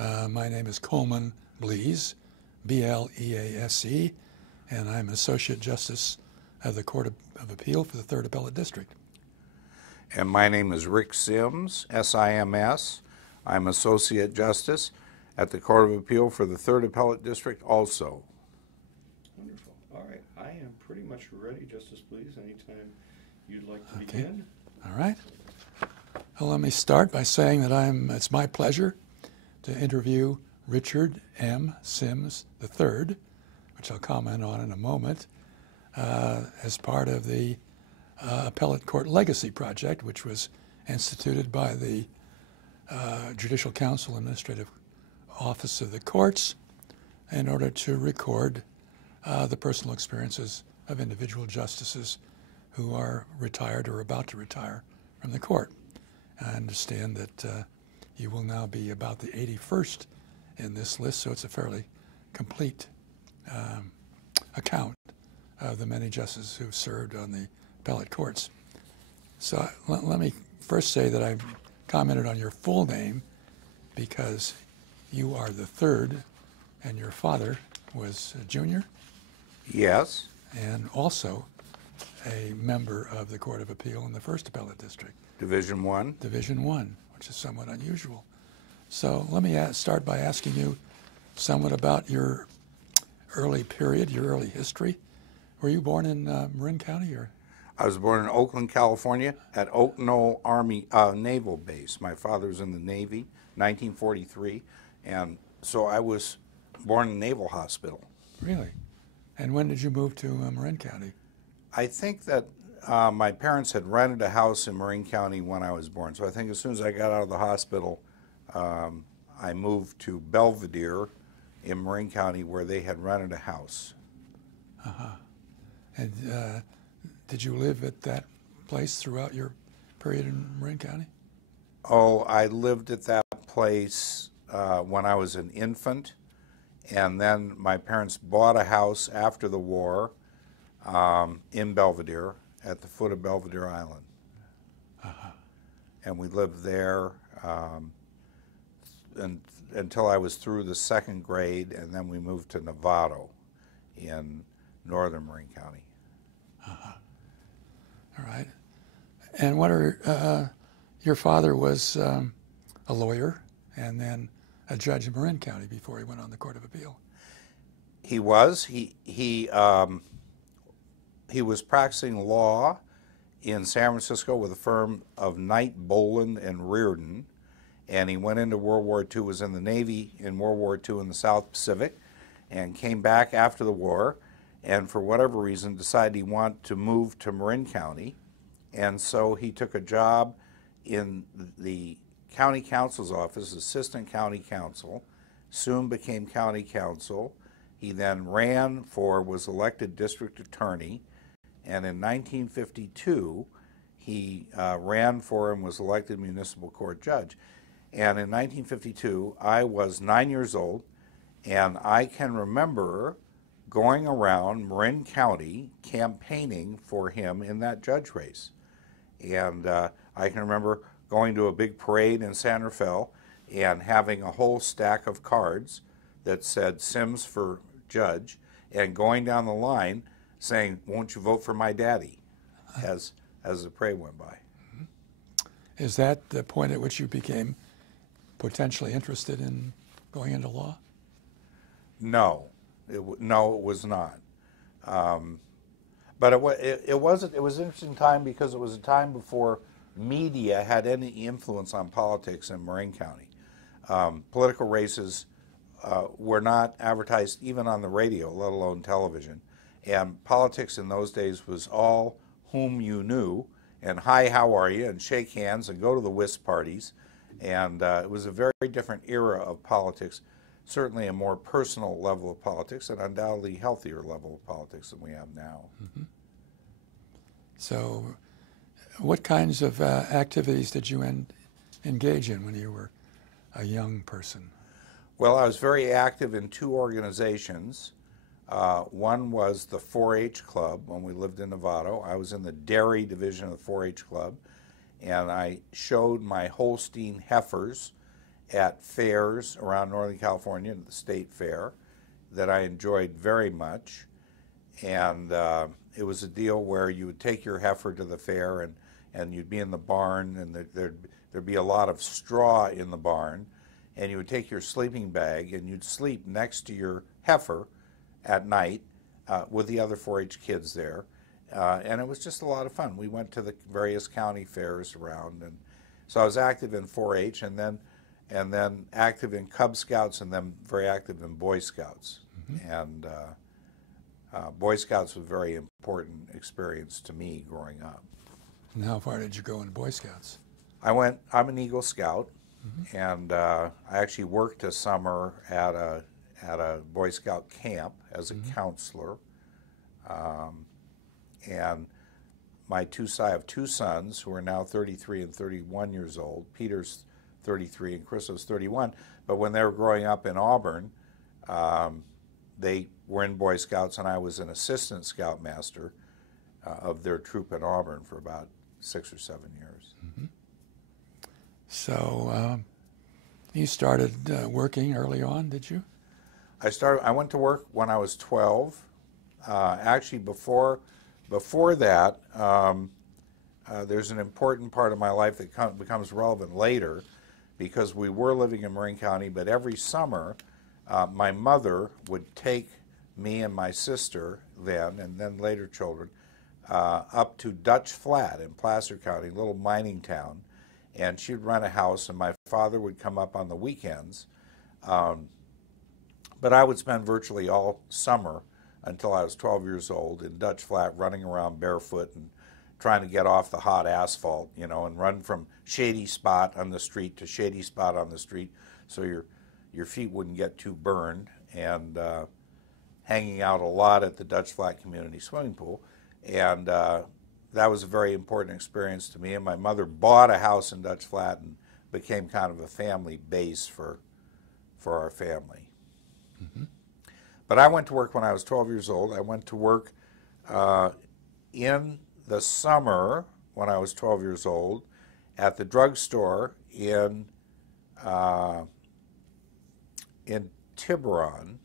My name is Coleman Blease, B-L-E-A-S-E, and I'm an Associate Justice of the Court of Appeal for the 3rd Appellate District. And my name is Rick Sims, S-I-M-S. I'm Associate Justice at the Court of Appeal for the 3rd Appellate District also. Wonderful. All right. I am pretty much ready, Justice Blease, anytime you'd like to begin. All right. Well, let me start by saying that it's my pleasure to interview Richard M. Sims III, which I'll comment on in a moment, as part of the Appellate Court Legacy Project, which was instituted by the Judicial Council Administrative Office of the Courts in order to record the personal experiences of individual justices who are retired or about to retire from the court. I understand that you will now be about the 81st in this list, so it's a fairly complete account of the many justices who've served on the appellate courts. So let me first say that I've commented on your full name because you are the 3rd and your father was a junior. Yes. And also a member of the Court of Appeal in the 1st Appellate District. Division 1. Division 1, which is somewhat unusual. So let me start by asking you somewhat about your early period, your early history. Were you born in Marin County? Or? I was born in Oakland, California at Oak Knoll Army Naval Base. My father was in the Navy, 1943, and so I was born in Naval Hospital. Really? And when did you move to Marin County? I think that my parents had rented a house in Marin County when I was born. So I think as soon as I got out of the hospital, I moved to Belvedere in Marin County where they had rented a house. Uh-huh. And did you live at that place throughout your period in Marin County? Oh, I lived at that place when I was an infant. And then my parents bought a house after the war in Belvedere, at the foot of Belvedere Island. Uh-huh. And we lived there until I was through the 2nd grade, and then we moved to Novato in northern Marin County. Uh-huh. All right. And what are, your father was a lawyer and then a judge in Marin County before he went on the Court of Appeal. He was. He was practicing law in San Francisco with a firm of Knight, Boland, and Reardon, and he went into World War II, was in the Navy in World War II in the South Pacific, and came back after the war, and for whatever reason decided he wanted to move to Marin County, and so he took a job in the county counsel's office, assistant county counsel, soon became county counsel. He then was elected district attorney, and in 1952, he ran for and was elected municipal court judge. And in 1952, I was 9 years old, and I can remember going around Marin County campaigning for him in that judge race. And I can remember going to a big parade in San Rafael and having a whole stack of cards that said Sims for judge, and going down the line saying, "Won't you vote for my daddy?" as the parade went by. Is that the point at which you became potentially interested in going into law? No, it was not. But it was an interesting time because it was a time before media had any influence on politics in Marin County. Political races were not advertised even on the radio, let alone television. And politics in those days was all whom you knew, and hi, how are you, and shake hands and go to the whist parties. And it was a very different era of politics, certainly a more personal level of politics, and undoubtedly healthier level of politics than we have now. Mm-hmm. So what kinds of activities did you engage in when you were a young person? Well, I was very active in 2 organizations. One was the 4-H Club when we lived in Novato. I was in the dairy division of the 4-H Club, and I showed my Holstein heifers at fairs around Northern California, the state fair, that I enjoyed very much. And it was a deal where you would take your heifer to the fair, and you'd be in the barn, and there'd be a lot of straw in the barn, and you would take your sleeping bag and you'd sleep next to your heifer at night with the other 4-H kids there. And it was just a lot of fun. We went to the various county fairs around, and so I was active in 4-H, and then active in Cub Scouts, and then very active in Boy Scouts. Mm-hmm. And Boy Scouts was a very important experience to me growing up. And how far did you go in Boy Scouts? I'm an Eagle Scout, mm-hmm. and I actually worked a summer at a Boy Scout camp as a mm-hmm. counselor. And I have two sons who are now 33 and 31 years old. Peter's 33 and Chris's 31. But when they were growing up in Auburn, they were in Boy Scouts, and I was an assistant scoutmaster of their troop in Auburn for about 6 or 7 years. Mm-hmm. So you started working early on, did you? I went to work when I was 12. Actually, before that, there's an important part of my life that becomes relevant later, because we were living in Marin County, but every summer my mother would take me and my sister then, and then later children, up to Dutch Flat in Placer County, a little mining town, and she'd rent a house, and my father would come up on the weekends. But I would spend virtually all summer until I was 12 years old in Dutch Flat, running around barefoot and trying to get off the hot asphalt, and run from shady spot on the street to shady spot on the street, so your feet wouldn't get too burned, and hanging out a lot at the Dutch Flat Community Swimming Pool. And that was a very important experience to me. And my mother bought a house in Dutch Flat and became kind of a family base for our family. Mm-hmm. But I went to work when I was 12 years old. I went to work in the summer when I was 12 years old at the drugstore in Tiburon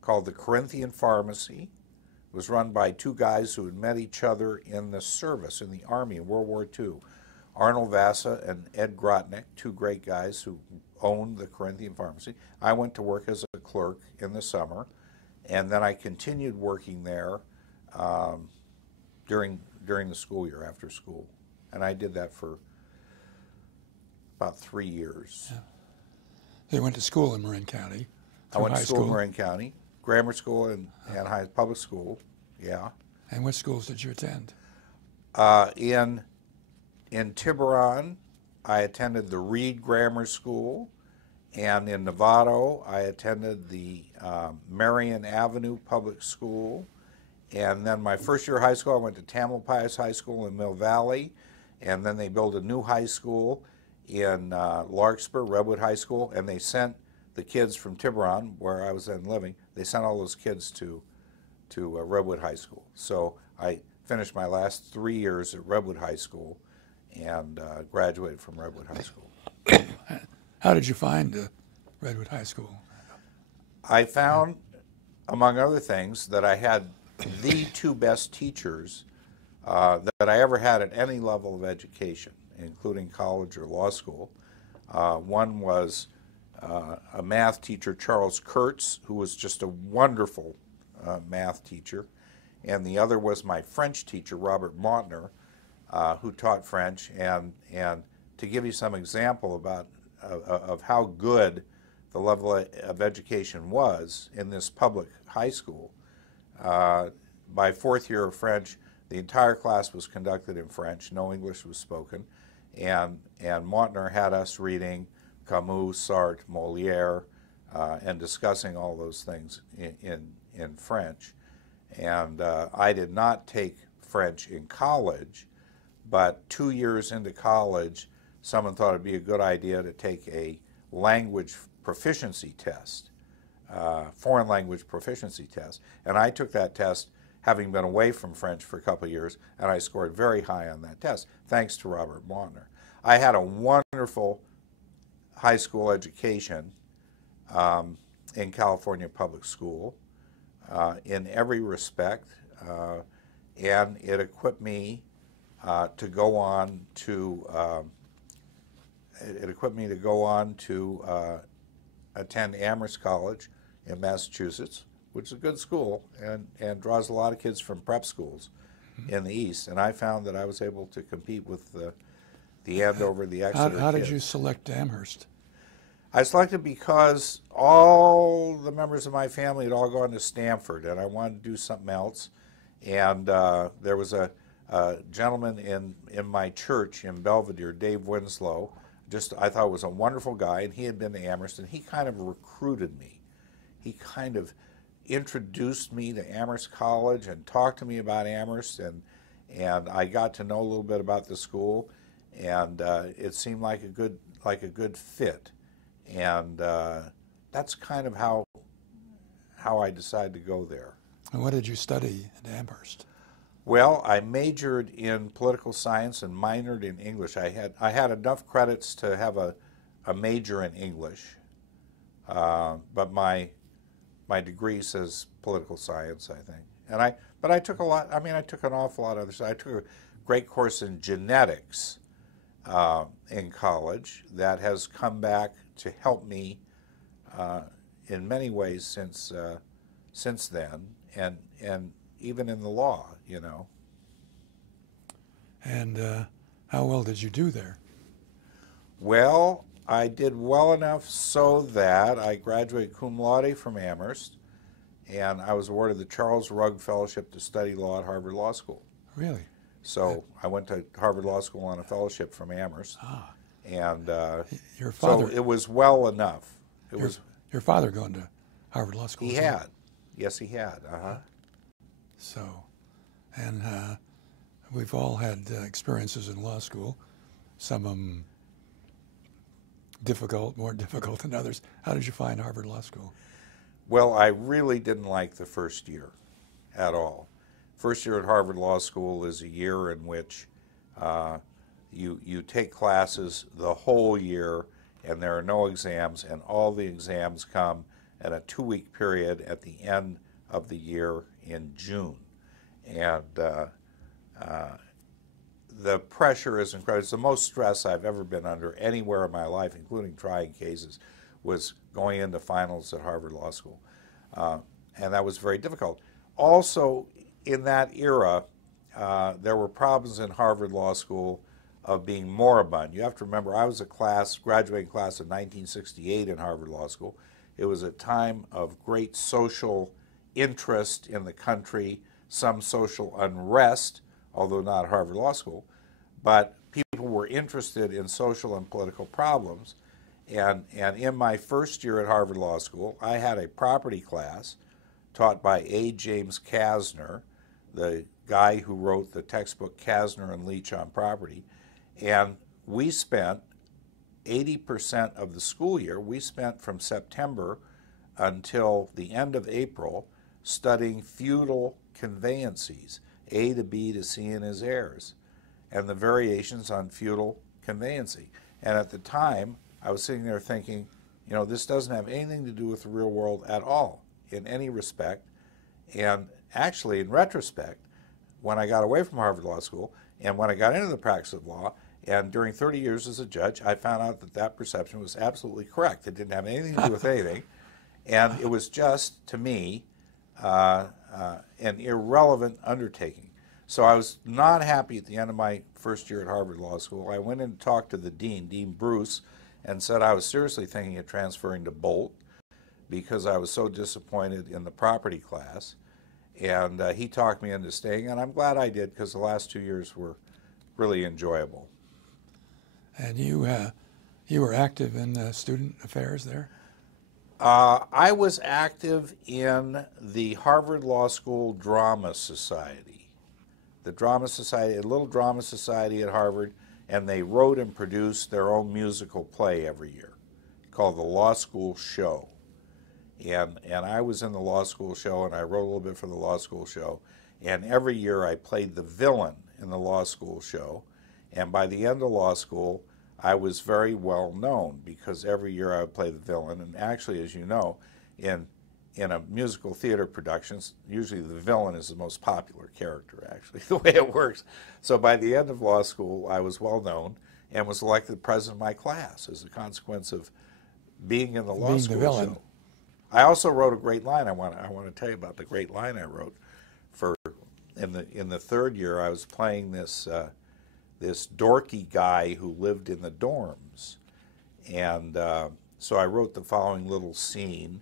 called the Corinthian Pharmacy. It was run by two guys who had met each other in the service, in the Army in World War II. Arnold Vasa and Ed Grotnick, two great guys who owned the Corinthian Pharmacy. I went to work as a clerk in the summer, and then I continued working there during the school year, after school. And I did that for about 3 years. Yeah. You went to school in Marin County? I went to school in Marin County, grammar school and high public school, yeah. And what schools did you attend? In Tiburon, I attended the Reed Grammar School, and in Novato, I attended the Marion Avenue Public School. And then my first year of high school, I went to Tamalpais High School in Mill Valley, and then they built a new high school in Larkspur, Redwood High School, and they sent the kids from Tiburon, where I was then living, they sent all those kids to Redwood High School. So I finished my last 3 years at Redwood High School and graduated from Redwood High School. How did you find Redwood High School? I found, among other things, that I had the two best teachers that I ever had at any level of education, including college or law school. One was a math teacher, Charles Kurtz, who was just a wonderful math teacher, and the other was my French teacher, Robert Montner, who taught French. And to give you some example of how good the level of education was in this public high school, by fourth year of French, the entire class was conducted in French. No English was spoken, and Montner had us reading Camus, Sartre, Molière, and discussing all those things in French. And I did not take French in college, but 2 years into college, someone thought it'd be a good idea to take a language proficiency test, foreign language proficiency test. And I took that test having been away from French for a couple of years, and I scored very high on that test, thanks to Robert Montner. I had a wonderful high school education in California public school in every respect, and it equipped me to go on to attend Amherst College in Massachusetts, which is a good school and draws a lot of kids from prep schools in the East. And I found that I was able to compete with the Andover, the Exeter How kids. did you select Amherst? I selected because all the members of my family had all gone to Stanford, and I wanted to do something else. And there was a gentleman in my church in Belvedere, Dave Winslow. I thought was a wonderful guy, and he had been to Amherst, and he kind of recruited me. He kind of introduced me to Amherst College and talked to me about Amherst, and I got to know a little bit about the school, and it seemed like a good fit. And that's kind of how I decided to go there. And what did you study at Amherst? Well, I majored in political science and minored in English. I had enough credits to have a major in English, but my degree says political science, I think. But I took a lot. I mean, I took an awful lot of others. I took a great course in genetics in college that has come back to help me in many ways since then, and even in the law, you know. And how well did you do there? Well, I did well enough so that I graduated cum laude from Amherst, and I was awarded the Charles Rugg Fellowship to study law at Harvard Law School. Really? So I went to Harvard Law School on a fellowship from Amherst, and Your father, so it was well enough. Your father going to Harvard Law School? He as well? had. Yes, he had. So, and we've all had experiences in law school, some of them difficult, more difficult than others. How did you find Harvard Law School? Well, I really didn't like the first year at all. First year at Harvard Law School is a year in which you take classes the whole year, and there are no exams, and all the exams come at a 2-week period at the end of the year in June. And the pressure is incredible. It's the most stress I've ever been under anywhere in my life, including trying cases, was going into finals at Harvard Law School. And that was very difficult. Also, in that era, there were problems in Harvard Law School of being moribund. You have to remember, I was a graduating class of 1968 in Harvard Law School. It was a time of great social interest in the country, some social unrest, although not Harvard Law School, but people were interested in social and political problems. And in my first year at Harvard Law School, I had a property class taught by A. James Kasner, the guy who wrote the textbook Kasner and Leach on Property. And we spent 80% of the school year, we spent from September until the end of April studying feudal conveyances, A to B to C and his heirs, and the variations on feudal conveyancing. And at the time, I was sitting there thinking, you know, this doesn't have anything to do with the real world at all, in any respect. And actually, in retrospect, when I got away from Harvard Law School and when I got into the practice of law, and during 30 years as a judge, I found out that that perception was absolutely correct. It didn't have anything to do with anything. And it was just, to me, an irrelevant undertaking. So I was not happy at the end of my first year at Harvard Law School. I went in to talk to the dean, Dean Bruce, and said I was seriously thinking of transferring to Bolt because I was so disappointed in the property class. And he talked me into staying, and I'm glad I did because the last 2 years were really enjoyable. And you were active in student affairs there? I was active in the Harvard Law School Drama Society. The Drama Society, a little drama society at Harvard, and they wrote and produced their own musical play every year called the Law School Show. And I was in the Law School Show, and I wrote a little bit for the Law School Show. And every year I played the villain in the Law School Show. And by the end of law school, I was very well known because every year I would play the villain. And actually, as you know, in a musical theater productions, usually the villain is the most popular character, actually, the way it works. So by the end of law school, I was well known and was elected president of my class as a consequence of being in the law school show. I also wrote a great line. I want to tell you about the great line I wrote. In the third year, I was playing this dorky guy who lived in the dorms, and so I wrote the following little scene.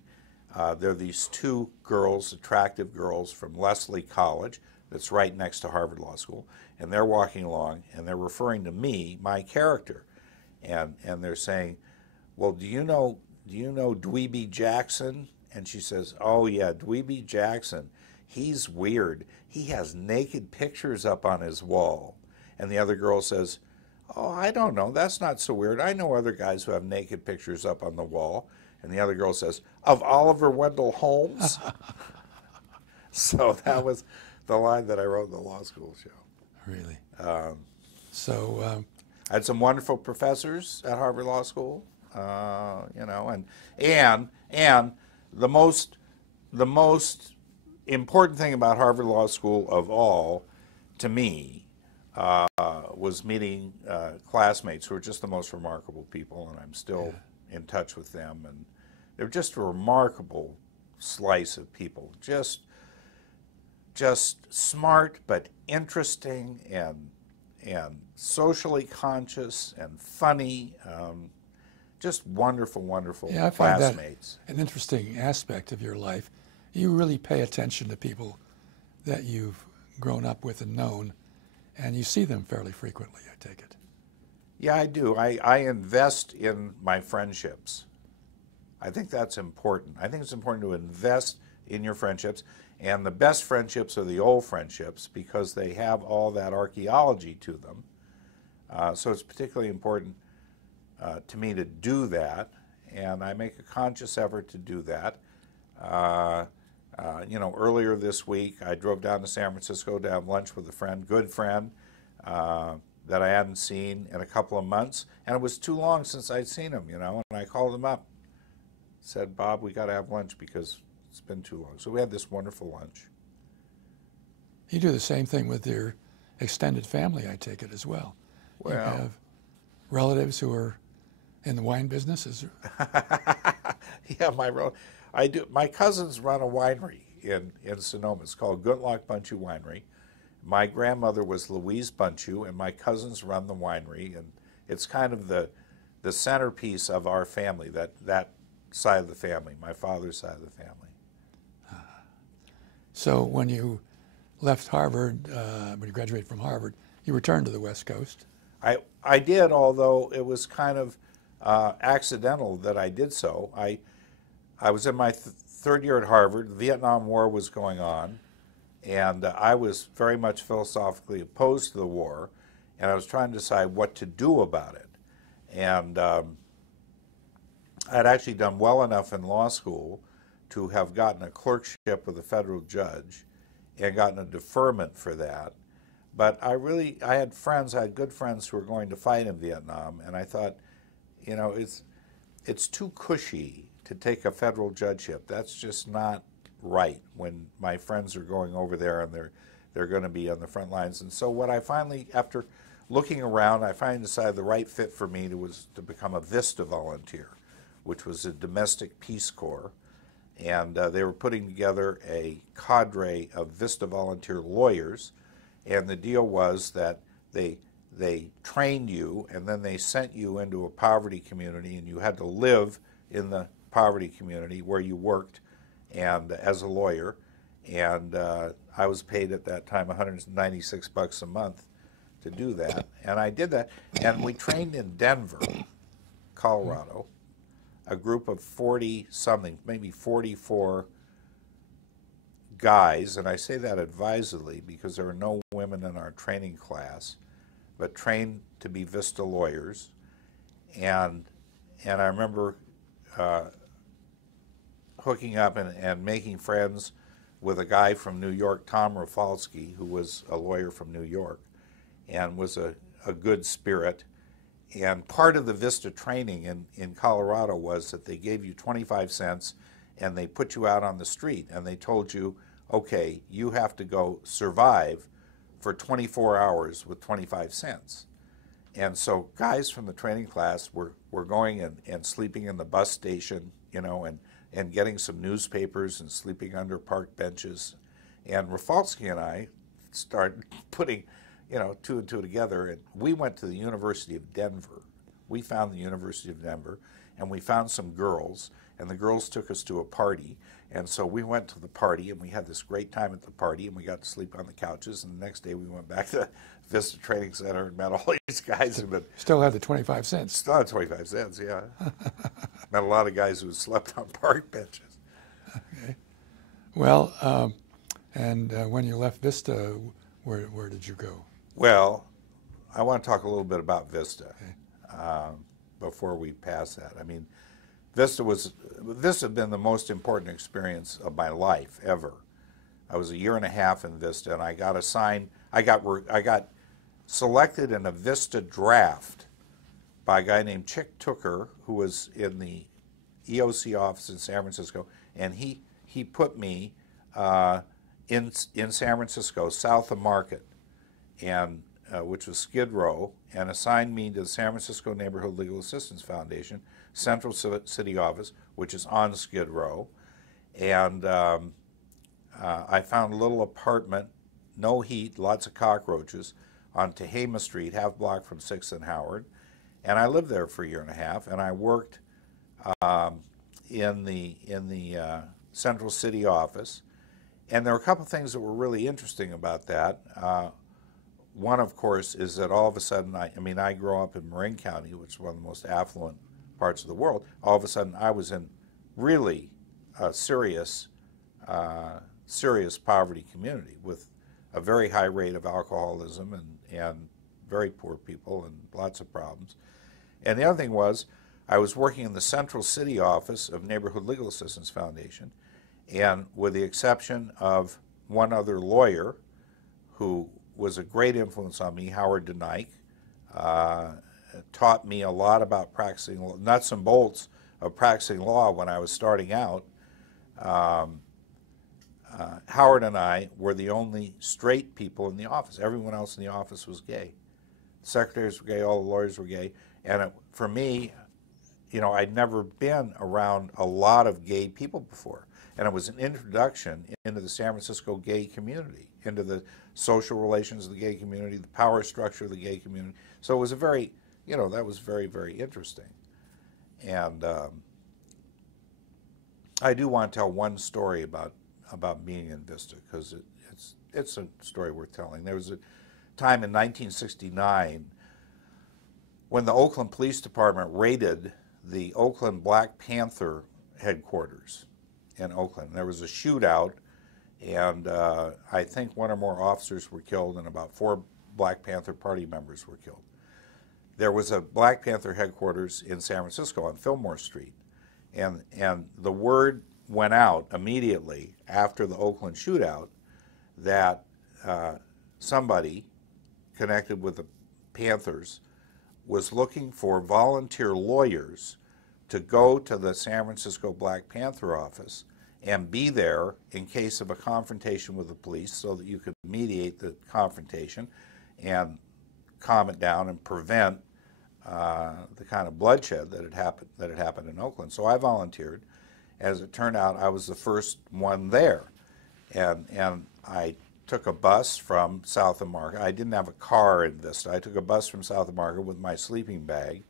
There are these two girls, attractive girls from Lesley College, that's right next to Harvard Law School, and they're walking along, and they're referring to me, my character, and they're saying, "Well, do you know Dweeby Jackson?" And she says, "Oh yeah, Dweeby Jackson. He's weird. He has naked pictures up on his wall." And the other girl says, "Oh, I don't know. That's not so weird. I know other guys who have naked pictures up on the wall." And the other girl says, "Of Oliver Wendell Holmes?" So that was the line that I wrote in the law school show. Really? I had some wonderful professors at Harvard Law School, and the most important thing about Harvard Law School of all, to me, was meeting classmates who were just the most remarkable people, and I'm still in touch with them, and they're just a remarkable slice of people, just smart but interesting and socially conscious and funny, just wonderful Yeah, I find classmates. that an interesting aspect of your life. You really pay attention to people that you've grown up with and known, and you see them fairly frequently, I take it. Yeah, I do. I invest in my friendships. I think that's important. I think it's important to invest in your friendships, and the best friendships are the old friendships because they have all that archaeology to them. So it's particularly important to me to do that, and I make a conscious effort to do that. Earlier this week, I drove down to San Francisco to have lunch with a friend, good friend, that I hadn't seen in a couple of months, and it was too long since I'd seen him, and I called him up, said, "Bob, we got to have lunch because it's been too long." So we had this wonderful lunch. You do the same thing with your extended family, I take it, as well. Well, you have relatives who are in the wine business? Yeah, I do. My cousins run a winery in Sonoma. It's called Goodlock Bunchu Winery. My grandmother was Louise Bunchu, and my cousins run the winery, and it's kind of the centerpiece of our family, that side of the family, my father's side of the family. So when you left Harvard, when you graduated from Harvard, you returned to the West Coast? I did, although it was kind of accidental that I did so. I was in my third year at Harvard. The Vietnam War was going on, and I was very much philosophically opposed to the war, and I was trying to decide what to do about it. And I'd actually done well enough in law school to have gotten a clerkship with a federal judge and gotten a deferment for that. But I had good friends who were going to fight in Vietnam, and I thought, it's too cushy to take a federal judgeship. That's just not right when my friends are going over there and they're going to be on the front lines. And so what I finally, after looking around, I finally decided the right fit for me was to become a Vista volunteer, which was a domestic Peace Corps. And they were putting together a cadre of Vista volunteer lawyers, and the deal was that they trained you, and then they sent you into a poverty community, and you had to live in the poverty community where you worked, and as a lawyer. And I was paid at that time $196 a month to do that, and I did that. And we trained in Denver, Colorado, a group of 40-something, maybe 44 guys, and I say that advisedly because there were no women in our training class, but trained to be Vista lawyers. And I remember hooking up and making friends with a guy from New York, Tom Rafalski, who was a lawyer from New York and was a good spirit. And part of the Vista training in Colorado was that they gave you 25 cents and they put you out on the street and they told you, okay, you have to go survive for 24 hours with 25 cents. And so guys from the training class were going and sleeping in the bus station, you know, and getting some newspapers and sleeping under park benches. And Rafalski and I started putting, you know, two and two together, and we went to the University of Denver. We found the University of Denver, and we found some girls, and the girls took us to a party, and so we went to the party, and we had this great time at the party, and we got to sleep on the couches, and the next day we went back to Vista Training Center and met all these guys who had Still had the 25 cents. still had 25 cents, yeah. Met a lot of guys who slept on park benches. Okay. Well, when you left Vista, where did you go? Well, I want to talk a little bit about Vista. Okay. Before we pass that. I mean, Vista had been the most important experience of my life ever. I was a year and a half in Vista, and I got assigned. I got selected in a Vista draft by a guy named Chick Tooker, who was in the EOC office in San Francisco, and he put me in San Francisco, south of Market, and which was Skid Row, and assigned me to the San Francisco Neighborhood Legal Assistance Foundation, Central City Office, which is on Skid Row. And I found a little apartment, no heat, lots of cockroaches, on Tehama Street, half block from 6th and Howard. And I lived there for a year and a half, and I worked in the Central City Office. And there were a couple things that were really interesting about that. One, of course, is that all of a sudden, I grew up in Marin County, which is one of the most affluent parts of the world. All of a sudden, I was in really a serious poverty community with a very high rate of alcoholism and very poor people and lots of problems. And the other thing was, I was working in the Central City Office of Neighborhood Legal Assistance Foundation, and with the exception of one other lawyer who was a great influence on me, Howard DeNike, taught me a lot about practicing nuts and bolts of practicing law when I was starting out. Howard and I were the only straight people in the office. Everyone else in the office was gay. The secretaries were gay, all the lawyers were gay. And for me, you know, I'd never been around a lot of gay people before. And it was an introduction into the San Francisco gay community, into the social relations of the gay community, the power structure of the gay community. So it was a very, you know, that was very, very interesting. And I do want to tell one story about being in Vista, because it's a story worth telling. There was a time in 1969 when the Oakland Police Department raided the Oakland Black Panther headquarters in Oakland. There was a shootout, and I think one or more officers were killed, and about 4 Black Panther Party members were killed. There was a Black Panther headquarters in San Francisco on Fillmore Street, and the word went out immediately after the Oakland shootout that somebody connected with the Panthers was looking for volunteer lawyers to go to the San Francisco Black Panther office and be there in case of a confrontation with the police, so that you could mediate the confrontation and calm it down and prevent the kind of bloodshed that had happened in Oakland. So I volunteered. As it turned out, I was the first one there, and I took a bus from south of Market. I didn't have a car in Vista. I took a bus from south of Market with my sleeping bag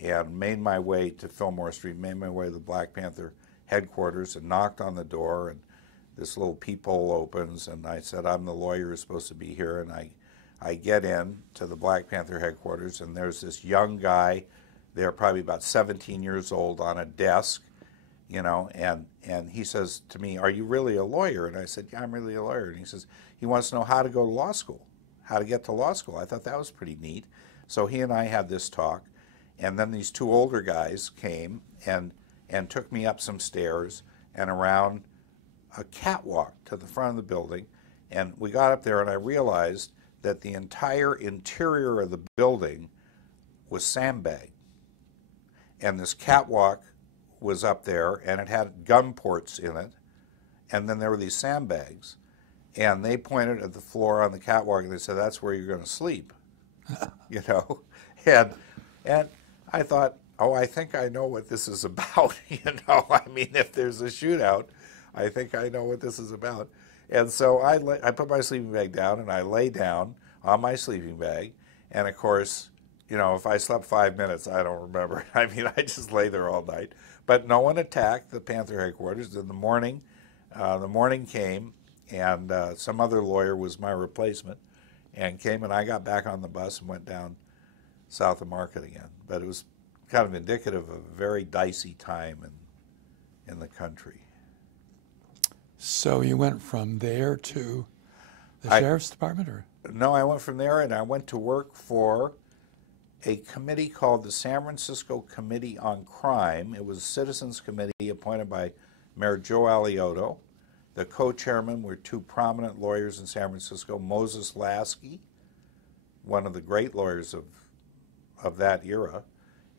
and made my way to Fillmore Street, made my way to the Black Panther headquarters, and knocked on the door, and this little peephole opens, and I said, I'm the lawyer who's supposed to be here, and I get in to the Black Panther headquarters, and there's this young guy there, probably about 17 years old, on a desk, you know, and he says to me, are you really a lawyer? And I said, yeah, I'm really a lawyer. And he says, he wants to know how to go to law school, how to get to law school. I thought that was pretty neat. So he and I had this talk, and then these 2 older guys came and took me up some stairs and around a catwalk to the front of the building, and we got up there, and I realized that the entire interior of the building was sandbagged. And this catwalk was up there, and it had gun ports in it, and then there were these sandbags. And they pointed at the floor on the catwalk, and they said, that's where you're going to sleep, you know. And I thought, oh, I think I know what this is about, you know. I mean, if there's a shootout, I think I know what this is about. And so I put my sleeping bag down, and I lay down on my sleeping bag. And, of course, you know, if I slept 5 minutes, I don't remember. I mean, I just lay there all night. But no one attacked the Panther headquarters. In the morning came, and some other lawyer was my replacement, and came, and I got back on the bus and went down south of Market again. But it was kind of indicative of a very dicey time in the country. So you went from there to the sheriff's department, or? No, I went from there, and I went to work for a committee called the San Francisco Committee on Crime. It was a citizens committee appointed by Mayor Joe Alioto. The co-chairmen were two prominent lawyers in San Francisco, Moses Lasky, one of the great lawyers of that era,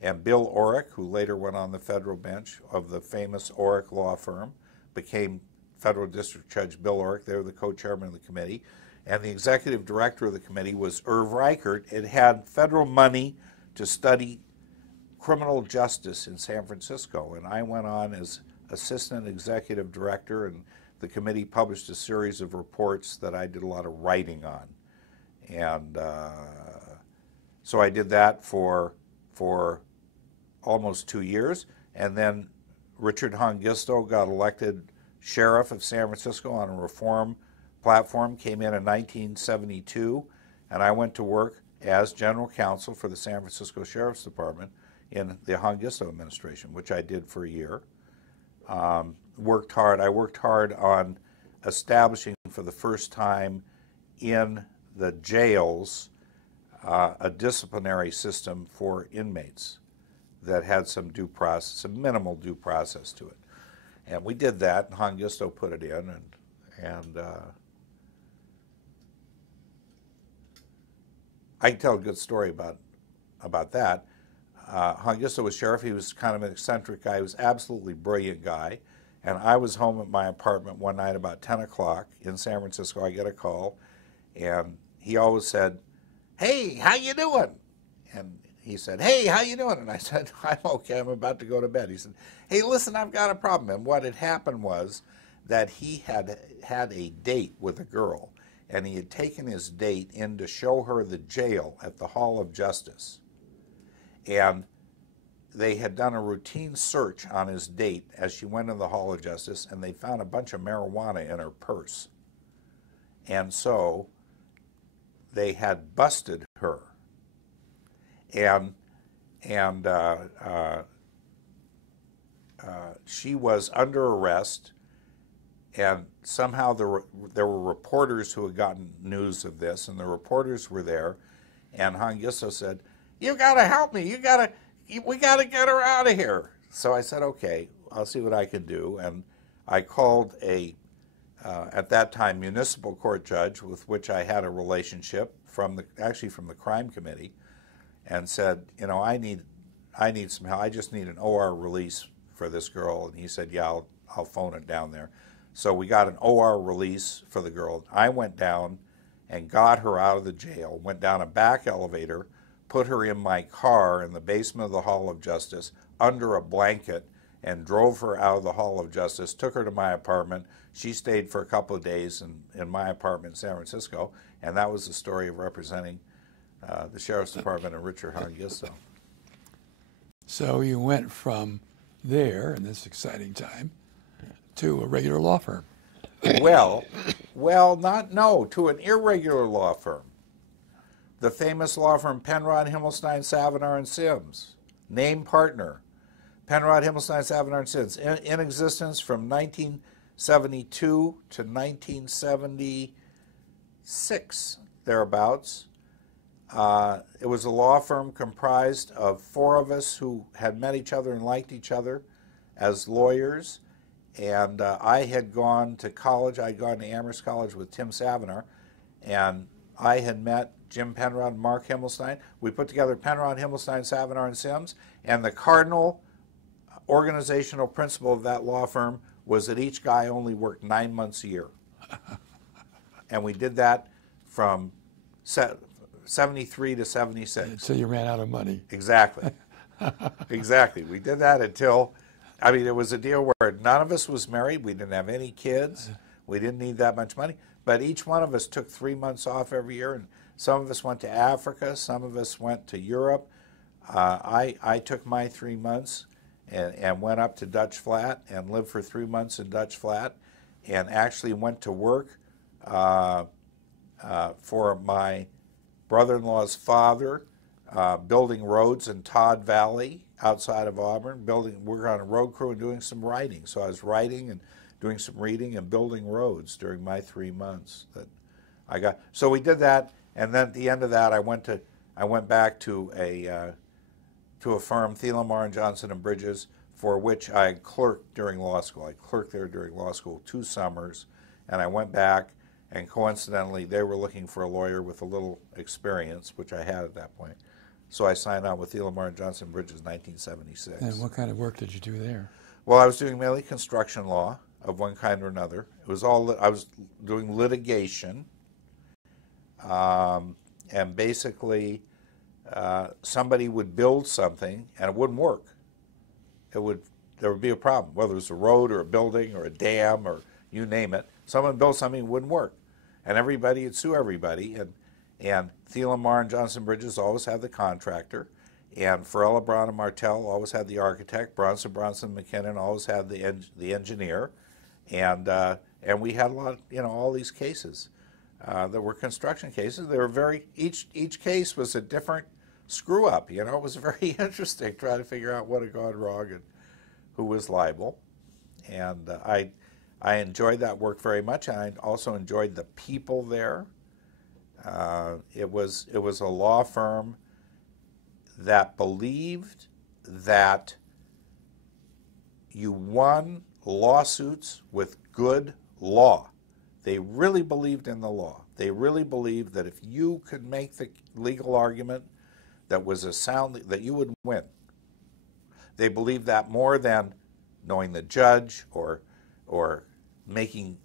and Bill Orrick, who later went on the federal bench of the famous Orrick law firm, became federal district judge Bill Orrick. They were the co-chairman of the committee. And the executive director of the committee was Irv Reichert. It had federal money to study criminal justice in San Francisco. And I went on as assistant executive director, and the committee published a series of reports that I did a lot of writing on. And so I did that for almost 2 years. And then Richard Hongisto got elected sheriff of San Francisco on a reform platform, came in 1972, and I went to work as general counsel for the San Francisco Sheriff's Department in the Hongisto administration, which I did for a year. I worked hard on establishing for the first time in the jails a disciplinary system for inmates that had some due process, some minimal due process to it. And we did that, and Hongisto put it in, and I can tell a good story about that. Hongisto was sheriff. He was kind of an eccentric guy. He was an absolutely brilliant guy. And I was home at my apartment one night about 10 o'clock in San Francisco. I get a call, and he always said, "Hey, how you doing?" And he said, "Hey, how you doing?" And I said, "I'm okay. I'm about to go to bed." He said, "Hey, listen, I've got a problem." And what had happened was that he had a date with a girl, and he had taken his date in to show her the jail at the Hall of Justice. And they had done a routine search on his date as she went into the Hall of Justice, and they found a bunch of marijuana in her purse. And so they had busted her. And she was under arrest, and somehow there were reporters who had gotten news of this, and the reporters were there, and Hongisto said, "You got to help me. We got to get her out of here." So I said, "Okay, I'll see what I can do." And I called at that time, municipal court judge with which I had a relationship actually from the crime committee, and said, "You know, I need some help. I just need an OR release for this girl." And he said, "Yeah, I'll phone it down there." So we got an OR release for the girl. I went down and got her out of the jail, went down a back elevator, put her in my car in the basement of the Hall of Justice under a blanket, and drove her out of the Hall of Justice, took her to my apartment. She stayed for a couple of days in my apartment in San Francisco, and that was the story of representing the Sheriff's Department and Richard Hongisto. So you went from there in this exciting time to a regular law firm. To an irregular law firm. The famous law firm Penrod, Himmelstein, Savinar, and Sims. Name partner, Penrod, Himmelstein, Savinar, and Sims. In existence from 1972 to 1976, thereabouts. It was a law firm comprised of four of us who had met each other and liked each other as lawyers. And I had gone to college. I had gone to Amherst College with Tim Savinar, and I had met Jim Penrod and Mark Himmelstein. We put together Penrod, Himmelstein, Savinar, and Sims, and the cardinal organizational principle of that law firm was that each guy only worked 9 months a year. And we did that from 73 to 76. Until you ran out of money. Exactly. Exactly. We did that until, I mean, it was a deal where none of us was married. We didn't have any kids. We didn't need that much money. But each one of us took 3 months off every year. And some of us went to Africa. Some of us went to Europe. I took my 3 months and went up to Dutch Flat and lived for 3 months in Dutch Flat and actually went to work for my brother-in-law's father, building roads in Todd Valley outside of Auburn, working on a road crew and doing some writing. So I was writing and doing some reading and building roads during my 3 months that I got. So we did that, and then at the end of that, I went back to a firm, Thielen, Marin, Johnson and Bridges, for which I clerked during law school. I clerked there during law school 2 summers, and I went back, and coincidentally, they were looking for a lawyer with a little experience, which I had at that point. So I signed on with Thielen, Marin, Johnson and Bridges in 1976. And what kind of work did you do there? Well, I was doing mainly construction law of one kind or another. It was all, I was doing litigation, and basically somebody would build something and it wouldn't work. There would be a problem, whether it was a road or a building or a dam or you name it. Someone built something that wouldn't work, and everybody would sue everybody. And Thielen, Marin, Johnson Bridges always had the contractor, and Farella, Brown and Martell always had the architect. Bronson, McKinnon always had the engineer, and we had a lot of, all these cases that were construction cases. They were each case was a different screw up. It was very interesting trying to figure out what had gone wrong and who was liable. And I enjoyed that work very much, and I also enjoyed the people there. It was a law firm that believed that you won lawsuits with good law. They really believed in the law. They really believed that if you could make the legal argument that was a sound, that you would win. They believed that more than knowing the judge or making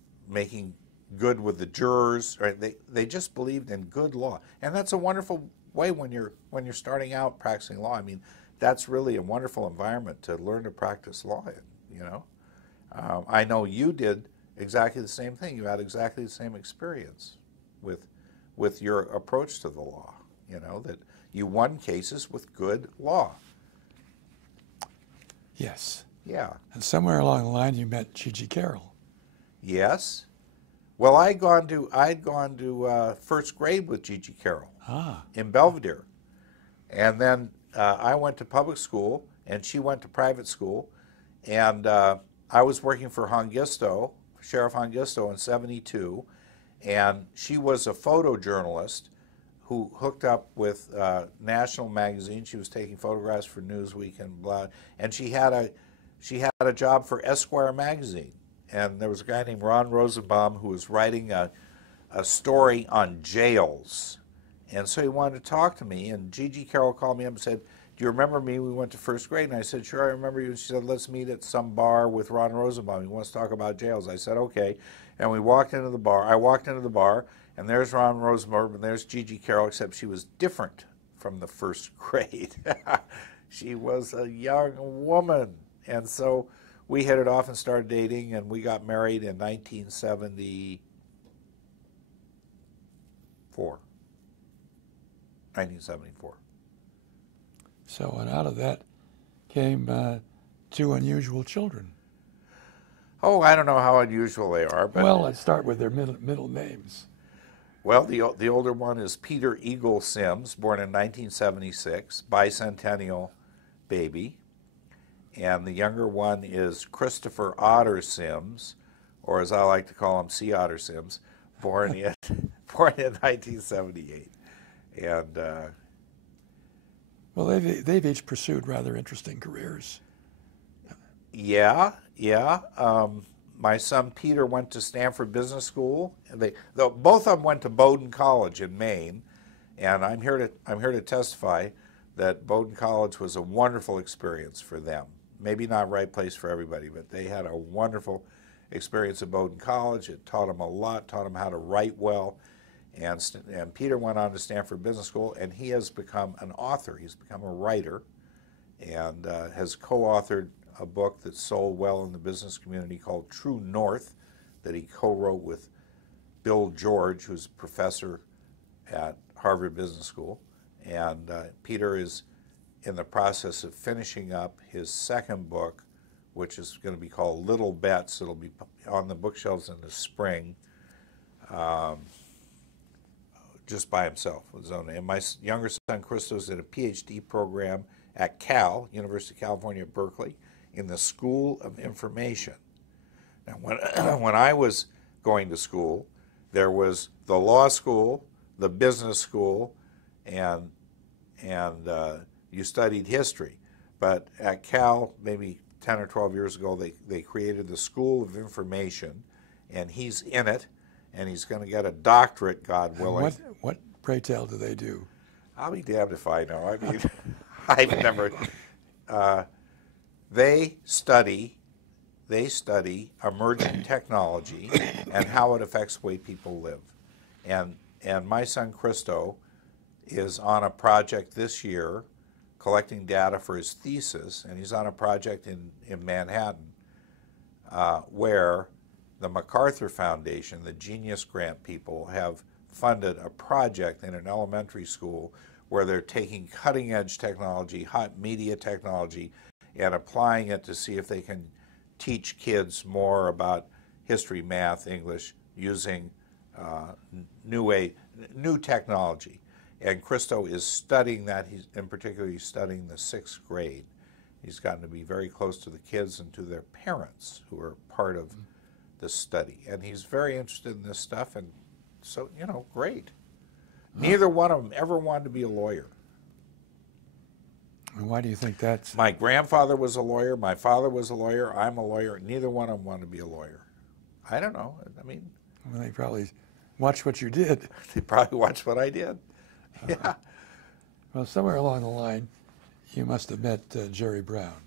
good with the jurors. Right? They just believed in good law, and that's a wonderful way when you're starting out practicing law. I mean, that's really a wonderful environment to learn to practice law in. I know you did exactly the same thing. You had exactly the same experience with your approach to the law. That you won cases with good law. Yes. Yeah. And somewhere along the line, you met Gigi Carroll. Yes. Well, I'd gone to first grade with Gigi Carroll in Belvedere, and then I went to public school, and she went to private school, and I was working for Hongisto, Sheriff Hongisto, in '72, and she was a photojournalist who hooked up with National Magazine. She was taking photographs for Newsweek and blah, and she had a job for Esquire magazine. And there was a guy named Ron Rosenbaum who was writing a story on jails. And so he wanted to talk to me, and Gigi Carroll called me up and said, "Do you remember me? We went to first grade." And I said, "Sure, I remember you." She said, "Let's meet at some bar with Ron Rosenbaum. He wants to talk about jails." I said, "Okay." And we walked into the bar. I walked into the bar, and there's Ron Rosenbaum, and there's Gigi Carroll, except she was different from the first grade. She was a young woman. And so we hit it off and started dating, and we got married in 1974. So, and out of that came 2 unusual children. Oh, I don't know how unusual they are, but well, let's start with their middle names. Well, the older one is Peter Eagle Sims, born in 1976, bicentennial baby. And the younger one is Christopher Otter Sims, or as I like to call him, Sea Otter Sims, born in 1978. And well, they've each pursued rather interesting careers. Yeah. my son Peter went to Stanford Business School. And both of them went to Bowdoin College in Maine, and I'm here to testify that Bowdoin College was a wonderful experience for them. Maybe not right place for everybody, but they had a wonderful experience at Bowdoin College. It taught them a lot, taught them how to write well. And Peter went on to Stanford Business School, and he has become an author. He's become a writer, and has co-authored a book that sold well in the business community called True North, that he co-wrote with Bill George, who's a professor at Harvard Business School. And Peter is in the process of finishing up his second book, which is going to be called Little Bets. It'll be on the bookshelves in the spring, just by himself with his own name. My younger son Christo's in a PhD program at Cal, University of California at Berkeley, in the School of Information. Now, when I was going to school, there was the law school, the business school, and you studied history. But at Cal, maybe 10 or 12 years ago, they created the School of Information, and he's in it, and he's going to get a doctorate, God willing. What, pray tell, do they do? I'll be damned if I know. I mean, I've never. They study emerging technology and how it affects the way people live. And my son Christo is on a project this year collecting data for his thesis, and he's on a project in Manhattan where the MacArthur Foundation, the Genius Grant people, have funded a project in an elementary school where they're taking cutting-edge technology, hot media technology, and applying it to see if they can teach kids more about history, math, English, using new technology. And Christo is studying that. He's studying the 6th grade. He's gotten to be very close to the kids and to their parents who are part of the study. And he's very interested in this stuff, and so, great. Neither one of them ever wanted to be a lawyer. And why do you think that's? My grandfather was a lawyer. My father was a lawyer. I'm a lawyer. Neither one of them wanted to be a lawyer. I don't know. I mean, well, they probably watched what you did. They probably watched what I did. Yeah. Well, somewhere along the line, you must have met Jerry Brown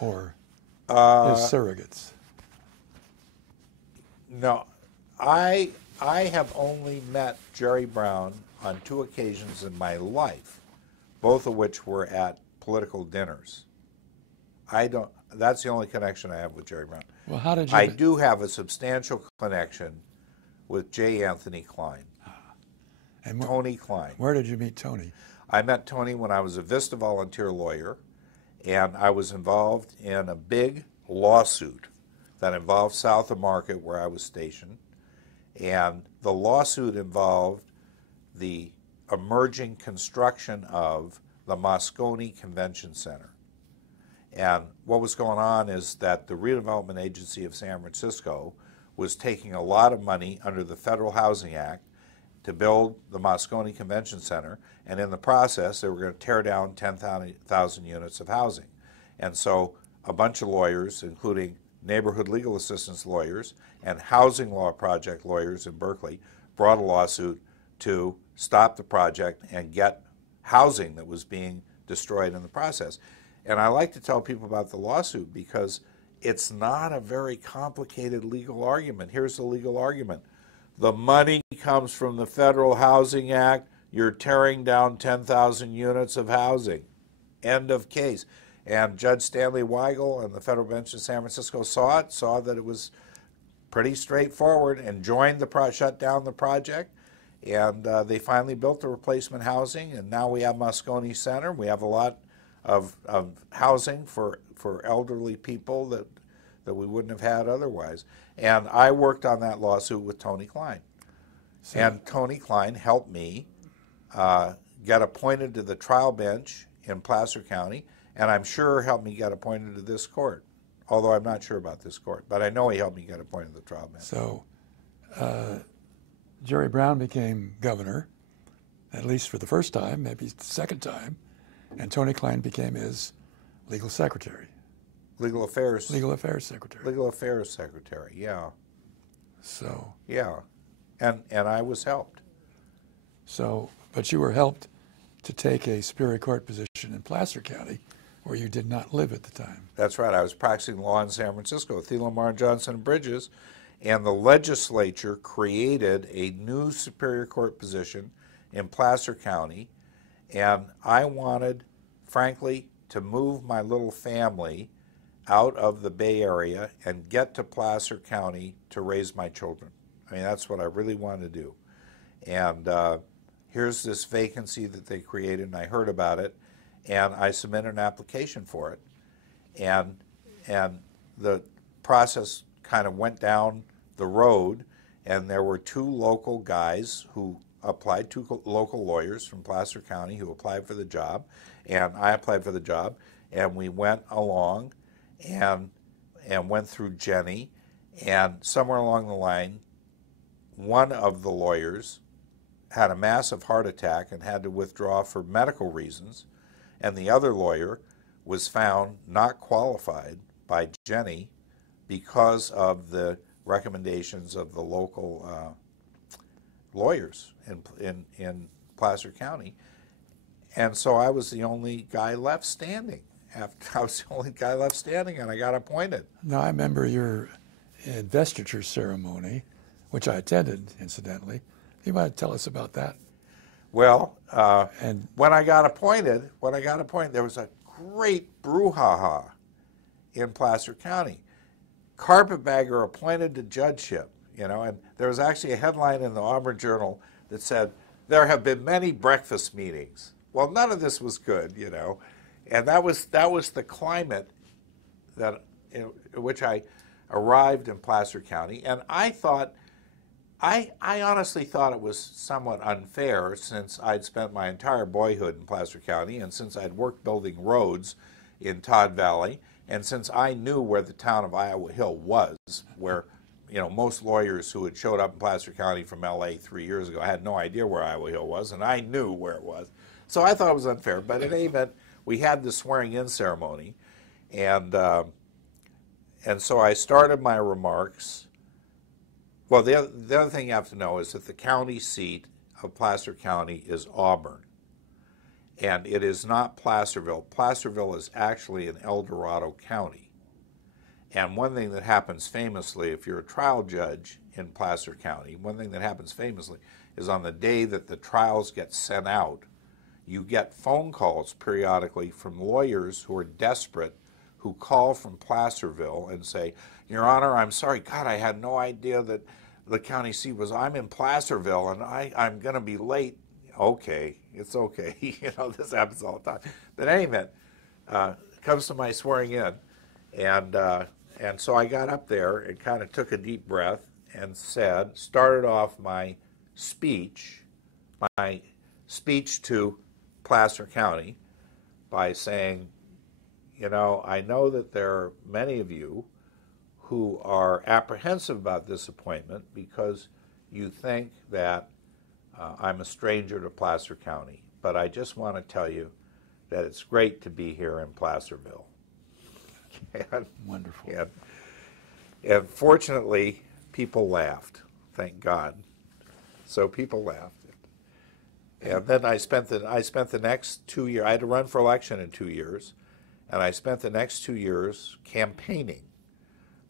or his surrogates. No, I have only met Jerry Brown on 2 occasions in my life, both of which were at political dinners. That's the only connection I have with Jerry Brown. Well, how did you? I do have a substantial connection with J. Anthony Klein. And Tony Klein. Where did you meet Tony? I met Tony when I was a Vista volunteer lawyer, and I was involved in a big lawsuit that involved south of Market, where I was stationed. And the lawsuit involved the emerging construction of the Moscone Convention Center. And what was going on is that the Redevelopment Agency of San Francisco was taking a lot of money under the Federal Housing Act to build the Moscone Convention Center, and in the process they were going to tear down 10,000 units of housing. And so a bunch of lawyers, including neighborhood legal assistance lawyers and housing law project lawyers in Berkeley, brought a lawsuit to stop the project and get housing that was being destroyed in the process. And I like to tell people about the lawsuit because it's not a very complicated legal argument. Here's the legal argument. The money comes from the Federal Housing Act. You're tearing down 10,000 units of housing. End of case. And Judge Stanley Weigel and the federal bench in San Francisco saw that it was pretty straightforward, and shut down the project. And they finally built the replacement housing, and now we have Moscone Center. We have a lot of housing for elderly people that we wouldn't have had otherwise. And I worked on that lawsuit with Tony Klein. And Tony Klein helped me get appointed to the trial bench in Placer County, and I'm sure helped me get appointed to this court, although I'm not sure about this court, but I know he helped me get appointed to the trial bench. So Jerry Brown became governor, at least for the first time, maybe the second time, and Tony Klein became his legal secretary. Legal Affairs. Legal Affairs Secretary. Legal Affairs Secretary, yeah. So, Yeah. And I was helped. but you were helped to take a Superior Court position in Placer County, where you did not live at the time. That's right. I was practicing law in San Francisco, Thielen, Marin, Johnson, and Bridges, and the legislature created a new Superior Court position in Placer County, and I wanted, frankly, to move my little family out of the Bay Area and get to Placer County to raise my children. I mean, that's what I really wanted to do. And here's this vacancy that they created, and I heard about it, and I submitted an application for it. And the process kind of went down the road, and there were two local guys who applied, two local lawyers from Placer County who applied for the job, and I applied for the job, and we went along and went through Jenny, and somewhere along the line, one of the lawyers had a massive heart attack and had to withdraw for medical reasons, and the other lawyer was found not qualified by Jenny because of the recommendations of the local lawyers in Placer County. And so I was the only guy left standing. I was the only guy left standing, and I got appointed. Now, I remember your investiture ceremony, which I attended, incidentally. You might tell us about that. Well, when I got appointed, there was a great brouhaha in Placer County. Carpetbagger appointed to judgeship, and there was actually a headline in the Auburn Journal that said, "There have been many breakfast meetings." Well, none of this was good, and that was the climate that in which I arrived in Placer County, and I honestly thought it was somewhat unfair, since I'd spent my entire boyhood in Placer County, and since I'd worked building roads in Todd Valley, and since I knew where the town of Iowa Hill was, where most lawyers who had showed up in Placer County from LA 3 years ago had no idea where Iowa Hill was, and I knew where it was. So I thought it was unfair. But in any event, we had the swearing-in ceremony, and so I started my remarks. Well, the other thing you have to know is that the county seat of Placer County is Auburn, and it is not Placerville. Placerville is actually in El Dorado County. And one thing that happens famously, if you're a trial judge in Placer County, one thing that happens famously is on the day that the trials get sent out, you get phone calls periodically from lawyers who are desperate, who call from Placerville and say, "Your Honor, I'm sorry, God, I had no idea that the county seat was, I'm in Placerville, and I'm going to be late." Okay, it's okay. This happens all the time. But in any event, it comes to my swearing in, and so I got up there and kind of took a deep breath and started off my speech to Placer County by saying, I know that there are many of you who are apprehensive about this appointment because you think that I'm a stranger to Placer County, but I just want to tell you that it's great to be here in Placerville. Wonderful. And fortunately, people laughed, thank God. So people laughed. And then I spent the next 2 years, I had to run for election in 2 years, and I spent the next 2 years campaigning,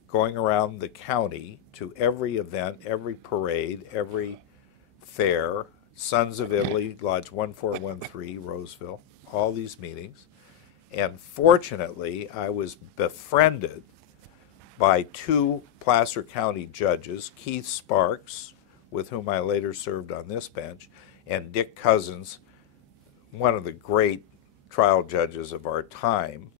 going around the county to every event, every parade, every fair, Sons of Italy, Lodge 1413, Roseville, all these meetings. And fortunately, I was befriended by two Placer County judges, Keith Sparks, with whom I later served on this bench, and Dick Cousins, one of the great trial judges of our time.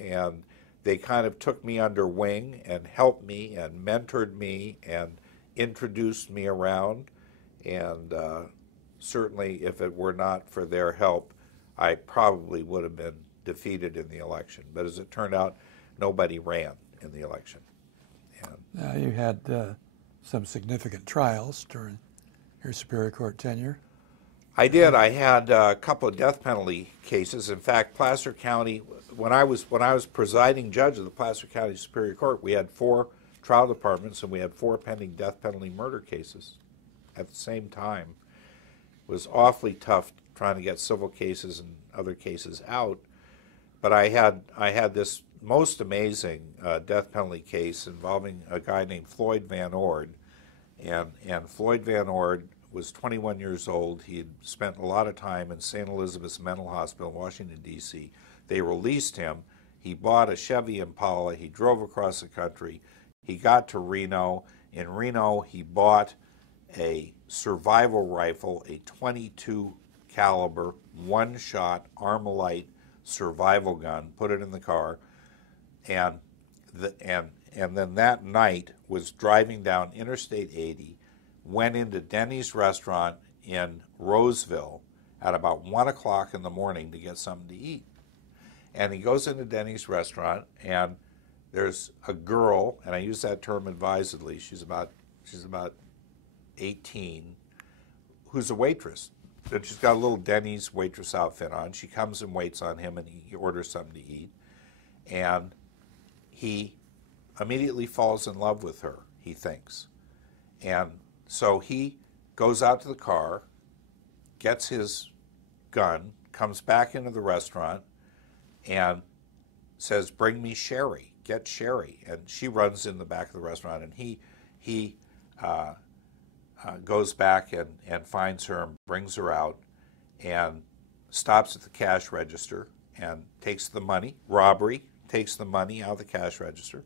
And they kind of took me under wing and helped me and mentored me and introduced me around. And certainly, if it were not for their help, I probably would have been defeated in the election. But as it turned out, nobody ran in the election. Now, you had some significant trials during your Superior Court tenure. I did. I had a couple of death penalty cases. In fact, Placer County when I was presiding judge of the Placer County Superior Court, we had 4 trial departments and we had 4 pending death penalty murder cases at the same time. It was awfully tough trying to get civil cases and other cases out. But I had this most amazing death penalty case involving a guy named Floyd Van Ord, and Floyd Van Ord was 21 years old. He had spent a lot of time in St. Elizabeth's Mental Hospital in Washington, D.C. They released him. He bought a Chevy Impala. He drove across the country. He got to Reno. In Reno, he bought a survival rifle, a .22 caliber, one-shot Armalite survival gun, put it in the car, and then that night was driving down Interstate 80, went into Denny's restaurant in Roseville at about 1 o'clock in the morning to get something to eat. And he goes into Denny's restaurant, and there's a girl, and I use that term advisedly, she's about 18, who's a waitress. And she's got a little Denny's waitress outfit on. She comes and waits on him, and he orders something to eat. And he immediately falls in love with her, he thinks. And so he goes out to the car, gets his gun, comes back into the restaurant, and says, "Bring me sherry, get sherry." And she runs in the back of the restaurant, and he goes back and finds her and brings her out and stops at the cash register and takes the money, robbery, takes the money out of the cash register.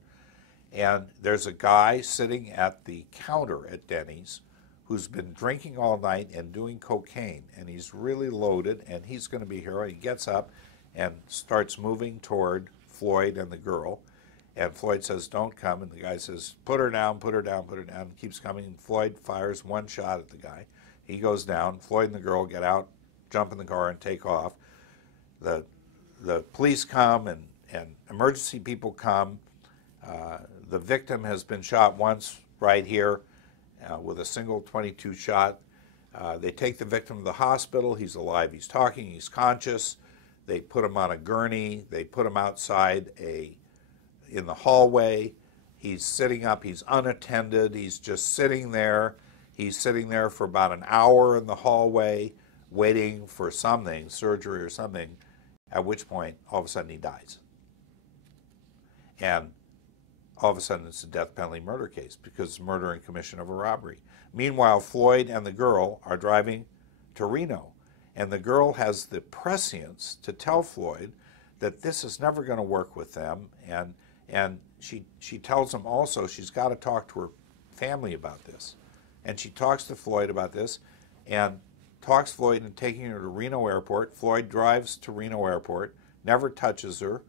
And there's a guy sitting at the counter at Denny's who's been drinking all night and doing cocaine, and he's really loaded, and he's going to be here. He gets up and starts moving toward Floyd and the girl, and Floyd says, "Don't come," and the guy says, "Put her down, put her down, put her down," and keeps coming, and Floyd fires one shot at the guy. He goes down. Floyd and the girl get out, jump in the car, and take off. The police come, and emergency people come. The victim has been shot once right here with a single .22 shot. They take the victim to the hospital. He's alive. He's talking. He's conscious. They put him on a gurney. They put him outside in the hallway. He's sitting up. He's unattended. He's just sitting there. He's sitting there for about an hour in the hallway waiting for something, surgery or something, at which point all of a sudden he dies. And all of a sudden it's a death penalty murder case because it's murder and commission of a robbery. Meanwhile, Floyd and the girl are driving to Reno, and the girl has the prescience to tell Floyd that this is never going to work with them, and she tells him also she's got to talk to her family about this. And she talks to Floyd about this and talks Floyd into taking her to Reno Airport. Floyd drives to Reno Airport, never touches her,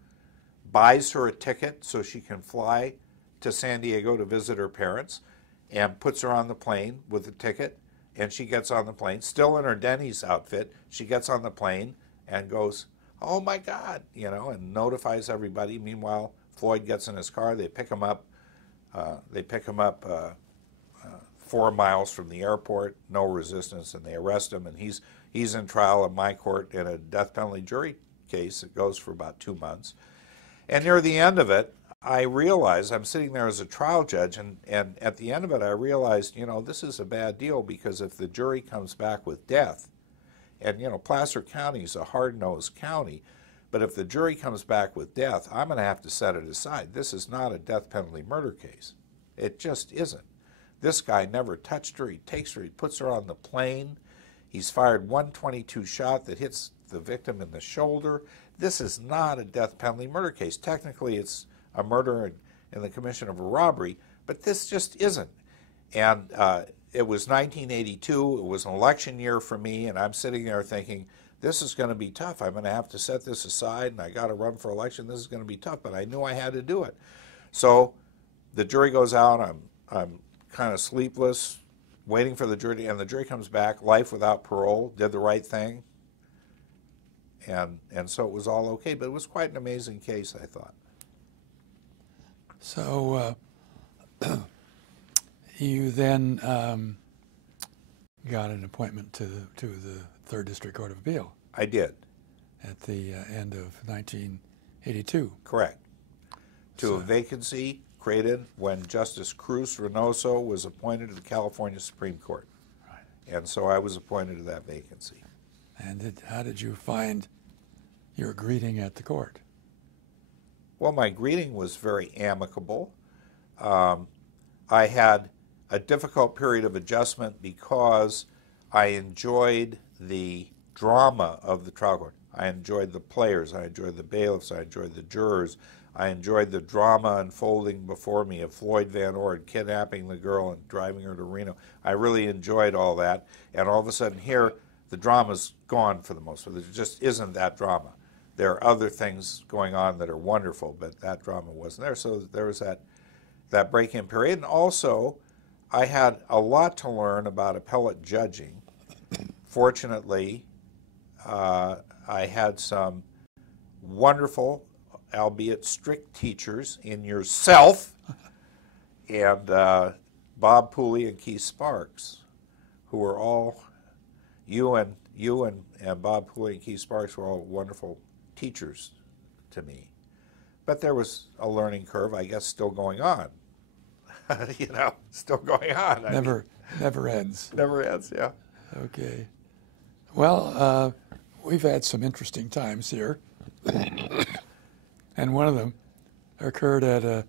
buys her a ticket so she can fly to San Diego to visit her parents, and puts her on the plane with the ticket, and she gets on the plane, still in her Denny's outfit. She gets on the plane and goes, "Oh my God," and notifies everybody. Meanwhile, Floyd gets in his car. They pick him up. 4 miles from the airport, no resistance, and they arrest him. And he's in trial in my court in a death penalty jury case. It goes for about 2 months. And near the end of it, I realized, I'm sitting there as a trial judge, and at the end of it, I realized, this is a bad deal, because if the jury comes back with death, and, Placer County is a hard-nosed county, but if the jury comes back with death, I'm going to have to set it aside. This is not a death penalty murder case. It just isn't. This guy never touched her. He takes her, he puts her on the plane. He's fired one .22 shot that hits the victim in the shoulder. This is not a death penalty murder case. Technically, it's a murder in the commission of a robbery, but this just isn't. And it was 1982. It was an election year for me, and I'm sitting there thinking, this is going to be tough. I'm going to have to set this aside, and I got to run for election. This is going to be tough, but I knew I had to do it. So the jury goes out. I'm kind of sleepless, waiting for the jury, and the jury comes back, life without parole, did the right thing, and so it was all okay. But it was quite an amazing case, I thought. So you then got an appointment to the 3rd District Court of Appeal. I did. At the end of 82. Correct. To a vacancy created when Justice Cruz Reynoso was appointed to the California Supreme Court. Right. And so I was appointed to that vacancy. And how did you find your greeting at the court? Well, my greeting was very amicable. I had a difficult period of adjustment because I enjoyed the drama of the trial court. I enjoyed the players, I enjoyed the bailiffs, I enjoyed the jurors, I enjoyed the drama unfolding before me of Floyd Van Ord kidnapping the girl and driving her to Reno. I really enjoyed all that, and all of a sudden here, the drama's gone for the most part. There just isn't that drama. There are other things going on that are wonderful, but that drama wasn't there, so there was that break-in period. And also, I had a lot to learn about appellate judging. Fortunately, I had some wonderful, albeit strict teachers in yourself and Bob Pooley and Keith Sparks, who were all, you and Bob Pooley and Keith Sparks were all wonderful teachers to me. But there was a learning curve, I guess, still going on. You know, still going on. Never ends. Never ends, yeah. Okay. Well, we've had some interesting times here. And one of them occurred at a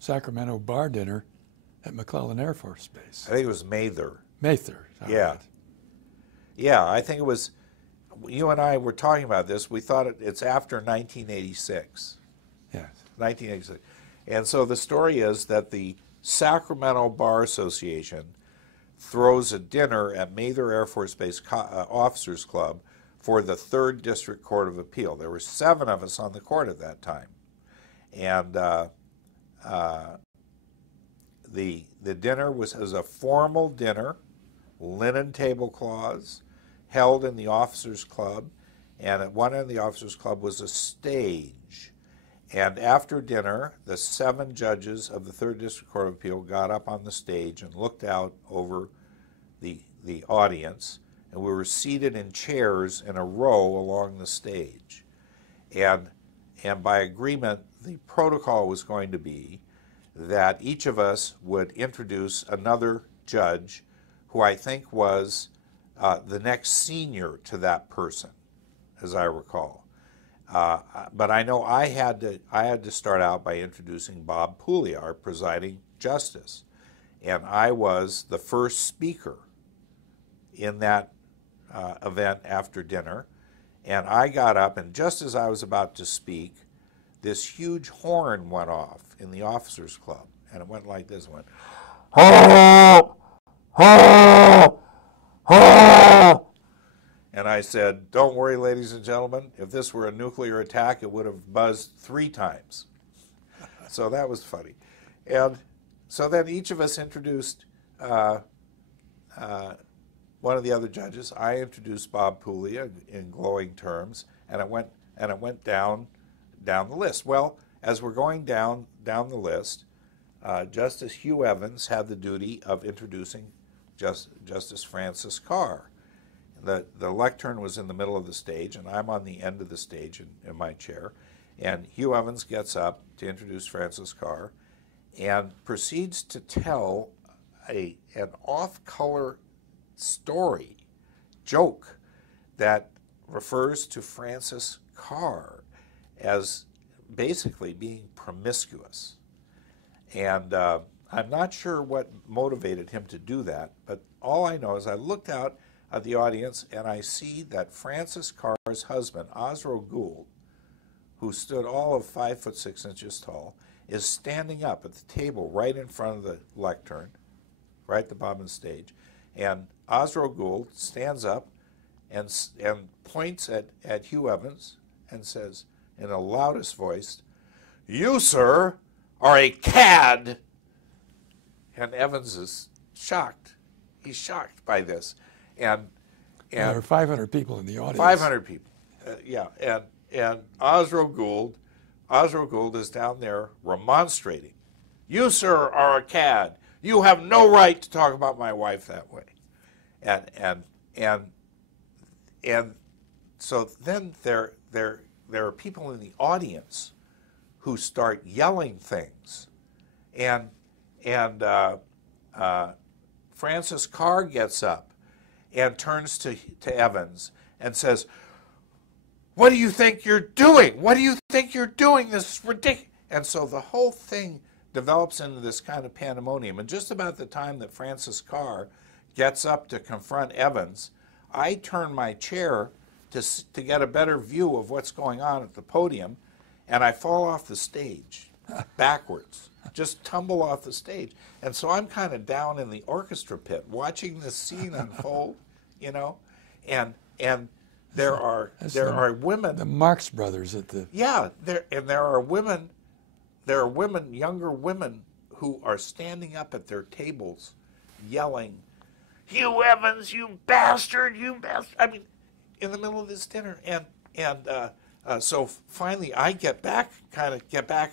Sacramento bar dinner at McClellan Air Force Base. I think it was Mather. Mather. Yeah. Right. Yeah, I think it was, you and I were talking about this. We thought it's after 1986. Yes. 1986. And so the story is that the Sacramento Bar Association throws a dinner at Mather Air Force Base Officers Club for the 3rd District Court of Appeal. There were 7 of us on the court at that time. And the dinner was a formal dinner, linen tablecloths, held in the Officers Club. And at one end of the Officers Club was a stage. And after dinner, the 7 judges of the 3rd District Court of Appeal got up on the stage and looked out over the audience, and we were seated in chairs in a row along the stage. And by agreement, the protocol was going to be that each of us would introduce another judge who I think was the next senior to that person, as I recall. But I know I had to start out by introducing Bob Pooley, our presiding justice, and I was the first speaker in that event after dinner. And I got up, and just as I was about to speak, this huge horn went off in the Officers Club, and it went like this. It went, "Ho! Ho! Ho!" And I said, "Don't worry, ladies and gentlemen. If this were a nuclear attack, it would have buzzed 3 times." So that was funny. And so then each of us introduced one of the other judges. I introduced Bob Pooley in glowing terms, and it went down the list. Well, as we're going down the list, Justice Hugh Evans had the duty of introducing Justice Francis Carr. The lectern was in the middle of the stage, and I'm on the end of the stage in my chair. And Hugh Evans gets up to introduce Francis Carr and proceeds to tell an off-color joke that refers to Francis Carr as basically being promiscuous. And I'm not sure what motivated him to do that, but all I know is I looked out at the audience and I see that Francis Carr's husband, Osro Gould, who stood all of 5'6" tall, is standing up at the table right in front of the lectern, right at the bottom of the stage. And Osro Gould stands up and points at Hugh Evans and says in the loudest voice, "You, sir, are a cad." And Evans is shocked. He's shocked by this. And there are 500 people in the audience. 500 people, yeah. And Osro Gould is down there remonstrating. "You, sir, are a cad. You have no right to talk about my wife that way." And so then there there are people in the audience who start yelling things, and Francis Carr gets up and turns to Evans and says, "What do you think you're doing? What do you think you're doing? This is ridiculous." And so the whole thing develops into this kind of pandemonium. And just about the time that Francis Carr gets up to confront Evans, I turn my chair to get a better view of what's going on at the podium, and I fall off the stage backwards, just tumble off the stage. And so I'm kind of down in the orchestra pit watching this scene unfold, you know, and there are women. The Marx Brothers at the... Yeah, there are women, younger women, who are standing up at their tables yelling, "You Evans, you bastard, you bastard." I mean, in the middle of this dinner. So finally I get back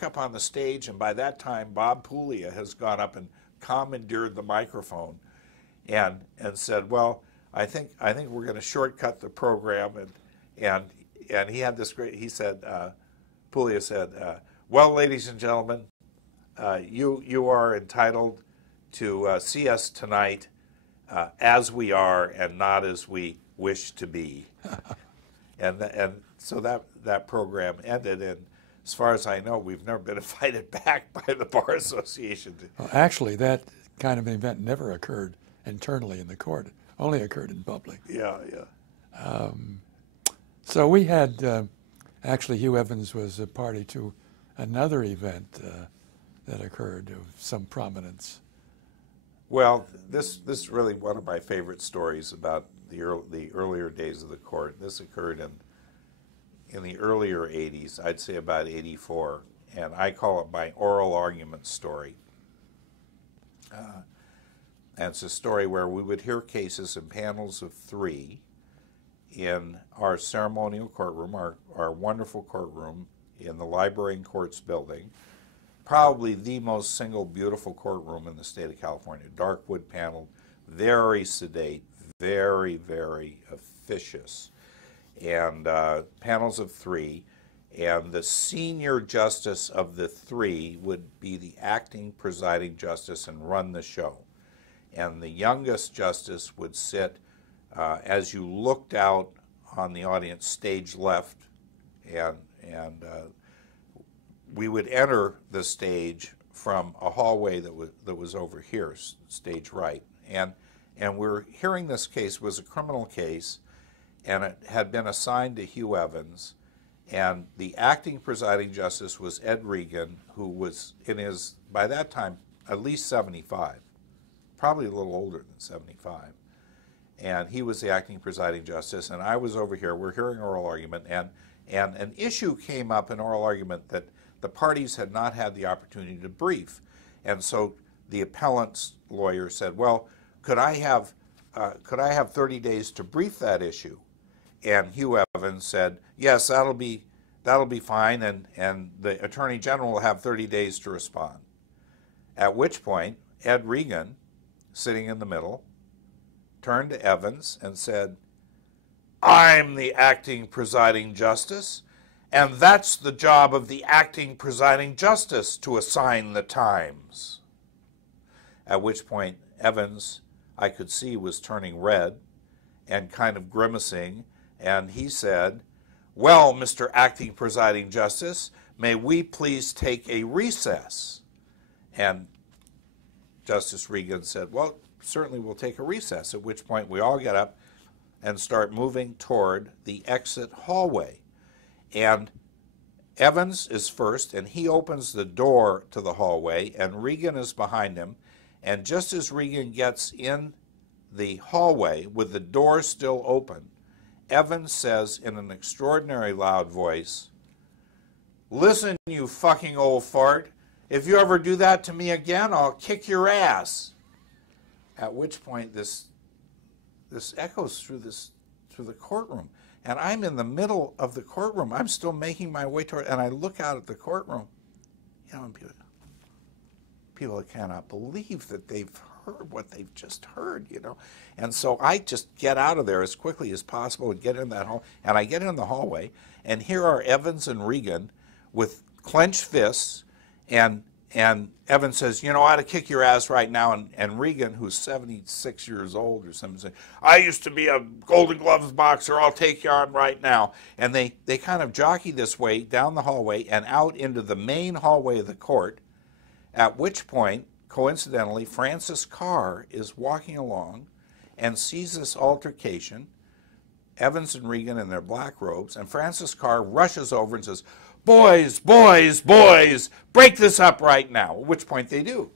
up on the stage, and by that time Bob Puglia has gone up and commandeered the microphone and said, "Well, I think we're going to shortcut the program," and he had this great, he said, Puglia said, "Well, ladies and gentlemen, you are entitled to see us tonight as we are and not as we wish to be." and so that program ended, and as far as I know, we've never been invited back by the Bar Association. Well, actually, that kind of event never occurred internally in the court. It only occurred in public. Yeah. So we had, actually Hugh Evans was a party to another event that occurred of some prominence. Well, this is really one of my favorite stories about the earlier days of the court. This occurred in the earlier 80s, I'd say about 84, and I call it my oral argument story. And it's a story where we would hear cases in panels of 3 in our ceremonial courtroom, our wonderful courtroom in the Library and Courts building, probably the most single beautiful courtroom in the state of California. Dark wood paneled, very sedate, very, very officious, and panels of 3. And the senior justice of the 3 would be the acting presiding justice and run the show. And the youngest justice would sit as you looked out on the audience, stage left, and we would enter the stage from a hallway that was over here, stage right. And we're hearing this case was a criminal case, and it had been assigned to Hugh Evans, and the acting presiding justice was Ed Regan, who was in his, by that time, at least 75, probably a little older than 75. And he was the acting presiding justice, and I was over here. We're hearing oral argument, and an issue came up in oral argument that the parties had not had the opportunity to brief. And so the appellant's lawyer said, "Well, could I have 30 days to brief that issue?" And Hugh Evans said, "Yes, that'll be fine, and the Attorney General will have 30 days to respond." At which point, Ed Regan, sitting in the middle, turned to Evans and said, "I'm the acting presiding justice, and that's the job of the acting presiding justice to assign the times." At which point Evans, I could see, was turning red and kind of grimacing, and he said, "Well, Mr. Acting Presiding Justice, may we please take a recess?" And Justice Regan said, "Well, certainly we'll take a recess," at which point we all get up and start moving toward the exit hallway. And Evans is first, and he opens the door to the hallway, and Regan is behind him. And just as Regan gets in the hallway with the door still open, Evans says in an extraordinary loud voice, "Listen, you fucking old fart. If you ever do that to me again, I'll kick your ass." At which point this echoes through the courtroom. And I'm in the middle of the courtroom. I'm still making my way toward, and I look out at the courtroom. You know, people cannot believe that they've heard what they've just heard, you know. And so I just get out of there as quickly as possible and get in that hall. And I get in the hallway, and here are Evans and Regan with clenched fists, and Evans says, you know, I ought to kick your ass right now. And Regan, who's 76 years old or something, says, I used to be a Golden Gloves boxer. I'll take you on right now. And they kind of jockey this way down the hallway and out into the main hallway of the court, at which point, coincidentally, Francis Carr is walking along and sees this altercation, Evans and Regan in their black robes, and Francis Carr rushes over and says, boys, boys, boys, break this up right now, at which point they do.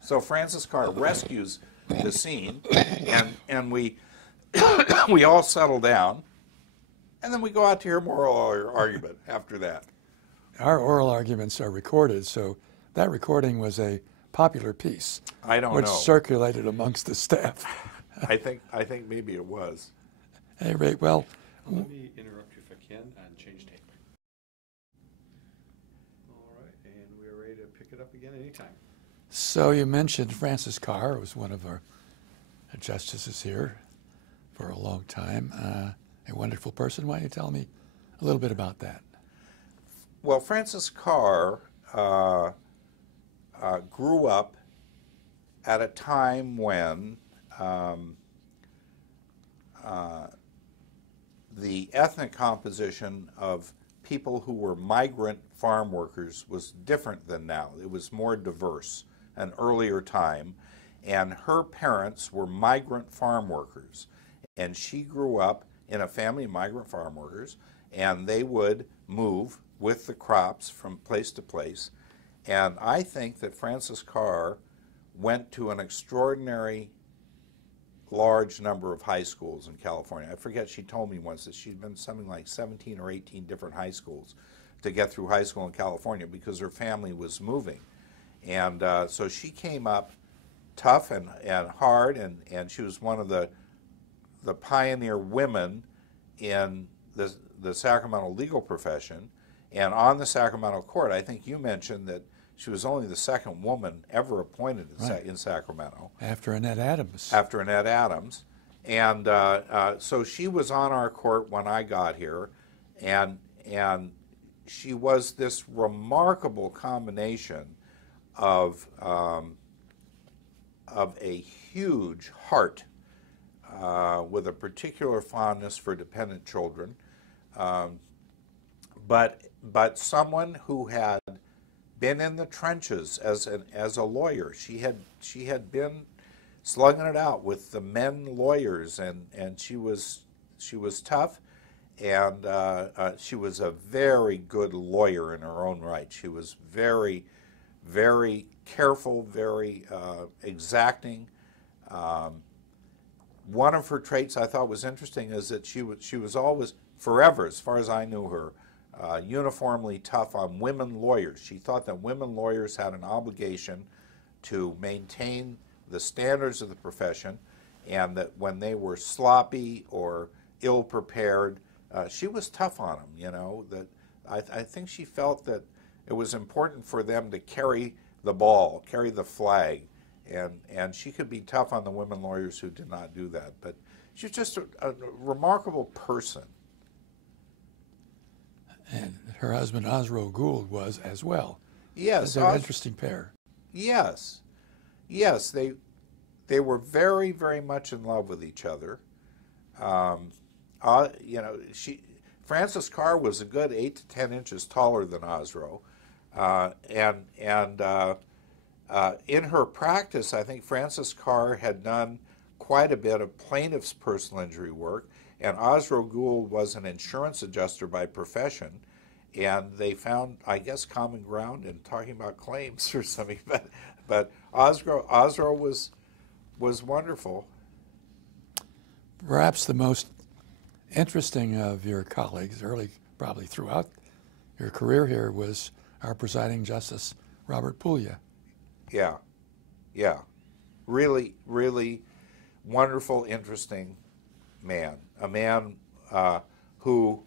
So Francis Carr rescues the scene, and we we all settle down, and then we go out to hear more oral argument after that. Our oral arguments are recorded, so that recording was a popular piece. I don't which know. circulated amongst the staff. I think maybe it was. At any rate, well, Let me interrupt you if I can and change tape. All right, and we're ready to pick it up again anytime. so you mentioned Francis Carr was one of our justices here for a long time. A wonderful person. Why don't you tell me a little bit about that? Well, Francis Carr grew up at a time when the ethnic composition of people who were migrant farm workers was different than now. It was more diverse, an earlier time, and her parents were migrant farm workers. And she grew up in a family of migrant farm workers, and they would move with the crops from place to place. And I think that Francis Carr went to an extraordinary large number of high schools in California. I forget, she told me once that she'd been something like 17 or 18 different high schools to get through high school in California because her family was moving. And so she came up tough and hard, and she was one of the pioneer women in the Sacramento legal profession. And on the Sacramento court, I think you mentioned that she was only the second woman ever appointed in Sacramento. After Annette Adams. After Annette Adams. And so she was on our court when I got here, and she was this remarkable combination of a huge heart with a particular fondness for dependent children, but someone who had been in the trenches as a lawyer. She had been slugging it out with the men lawyers, and she was tough, and she was a very good lawyer in her own right. She was very, very careful, very exacting. One of her traits I thought was interesting is that she was always, forever, as far as I knew her, uniformly tough on women lawyers. She thought that women lawyers had an obligation to maintain the standards of the profession, and that when they were sloppy or ill-prepared, she was tough on them, you know. That I think she felt that it was important for them to carry the ball, carry the flag, and she could be tough on the women lawyers who did not do that. But she's just a remarkable person. And her husband, Osro Gould, was as well. Yes. They're an interesting pair. Yes. Yes, they were very, very much in love with each other. You know, Francis Carr was a good 8 to 10 inches taller than Osro. In her practice, I think Francis Carr had done quite a bit of plaintiff's personal injury work, and Osro Gould was an insurance adjuster by profession, and they found, I guess, common ground in talking about claims or something. But Osro was wonderful. Perhaps the most interesting of your colleagues, probably throughout your career here, was our presiding justice, Robert Puglia. Yeah. Really, really wonderful, interesting man. A man who,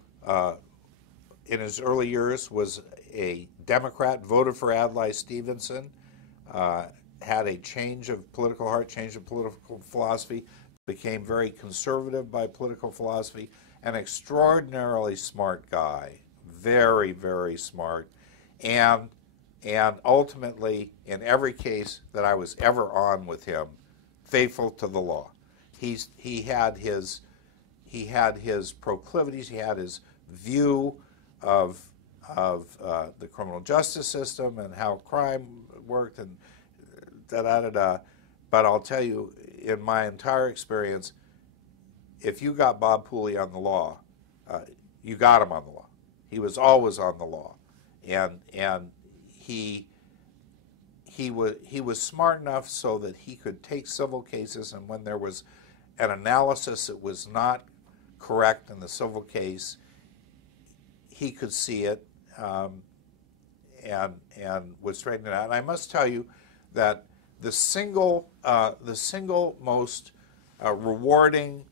in his early years, was a Democrat, voted for Adlai Stevenson, had a change of political heart, change of political philosophy, became very conservative by political philosophy, an extraordinarily smart guy, very, very smart, and ultimately, in every case that I was ever on with him, faithful to the law. He had his proclivities, he had his view of the criminal justice system and how crime worked and da-da-da-da. But I'll tell you, in my entire experience, if you got Bob Pooley on the law, you got him on the law. He was always on the law. And he was smart enough so that he could take civil cases, and when there was an analysis that was not correct in the civil case, he could see it and would straighten it out. And I must tell you that the single most rewarding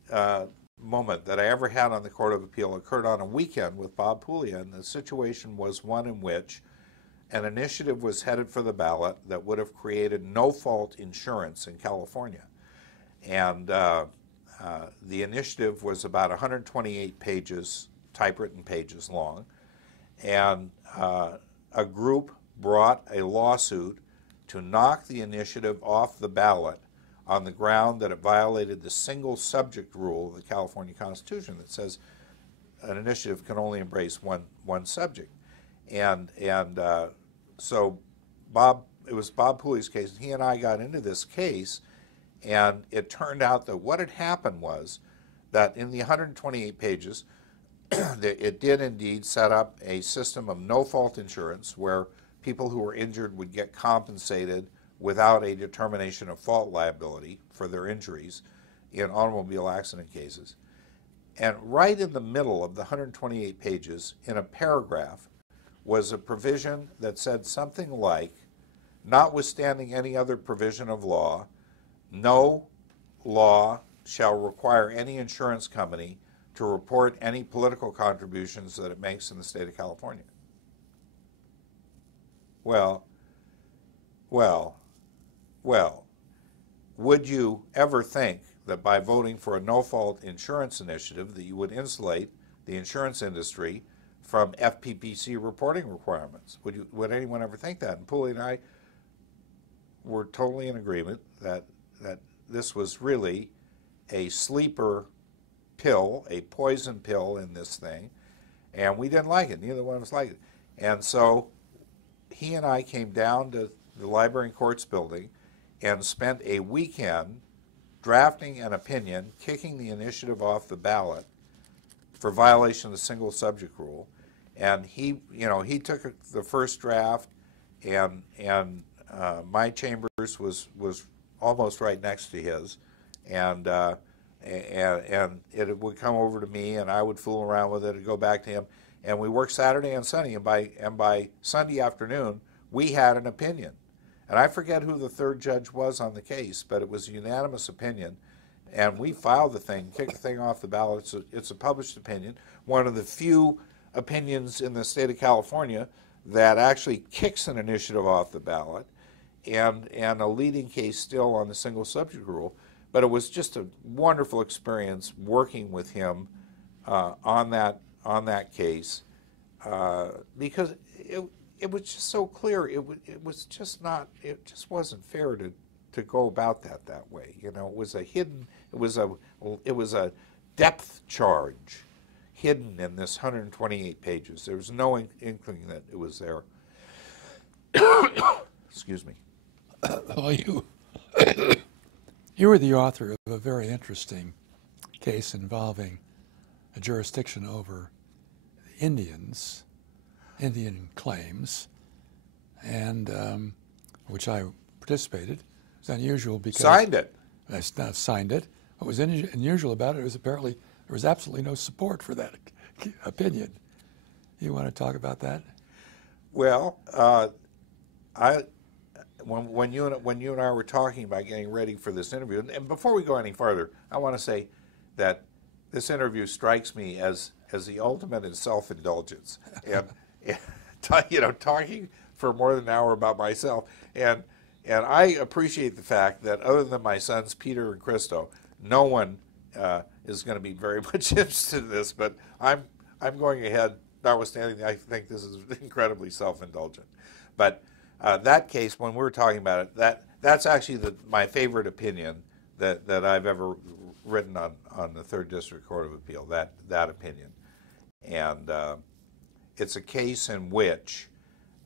moment that I ever had on the Court of Appeal occurred on a weekend with Bob Pooley, and the situation was one in which an initiative was headed for the ballot that would have created no-fault insurance in California. And the initiative was about 128 pages, typewritten pages long, and a group brought a lawsuit to knock the initiative off the ballot on the ground that it violated the single subject rule of the California Constitution that says an initiative can only embrace one subject. And so it was Bob Pooley's case, and he and I got into this case, and it turned out that what had happened was that in the 128 pages, it did indeed set up a system of no-fault insurance where people who were injured would get compensated without a determination of fault liability for their injuries in automobile accident cases. And right in the middle of the 128 pages, in a paragraph, was a provision that said something like, notwithstanding any other provision of law, no law shall require any insurance company to report any political contributions that it makes in the state of California. Well, would you ever think that by voting for a no-fault insurance initiative that you would insulate the insurance industry from FPPC reporting requirements? Would anyone ever think that? And Pooley and I were totally in agreement that this was really a sleeper pill, a poison pill in this thing, and we didn't like it. Neither one of us liked it. And so he and I came down to the Library and Courts building and spent a weekend drafting an opinion, kicking the initiative off the ballot for violation of the single subject rule. And he took the first draft, and my chambers was almost right next to his, and it would come over to me, and I would fool around with it and go back to him, and we worked Saturday and Sunday, and by Sunday afternoon we had an opinion. And I forget who the third judge was on the case, but it was a unanimous opinion, and we filed the thing, kicked the thing off the ballot. It's a published opinion, one of the few opinions in the state of California that actually kicks an initiative off the ballot, and a leading case still on the single subject rule. But it was just a wonderful experience working with him on that case because it was just so clear. It just wasn't fair to go about that way. You know, it was a depth charge hidden in this 128 pages. There was no inkling that it was there. Excuse me. Well, you were the author of a very interesting case involving a jurisdiction over Indians, Indian claims, and which I participated. It's unusual because signed it. I signed it. What was unusual about it was apparently there was absolutely no support for that opinion. You want to talk about that? Well, when you and I were talking about getting ready for this interview, and before we go any further, I want to say that this interview strikes me as the ultimate in self-indulgence, and talking for more than an hour about myself, and And I appreciate the fact that other than my sons, Peter and Christo, no one is going to be very much interested in this, but I'm going ahead, notwithstanding I think this is incredibly self-indulgent. But that case, when we were talking about it, that's actually my favorite opinion that I've ever written on the 3rd District Court of Appeal, that opinion. And it's a case in which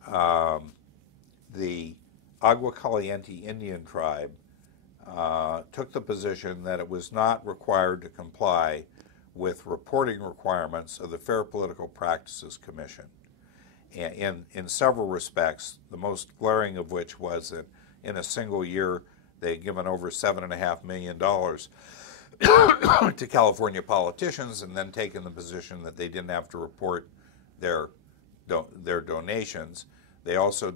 the Agua Caliente Indian tribe took the position that it was not required to comply with reporting requirements of the Fair Political Practices Commission. In several respects, the most glaring of which was that in a single year they had given over $7.5 million to California politicians, and then taken the position that they didn't have to report their donations. They also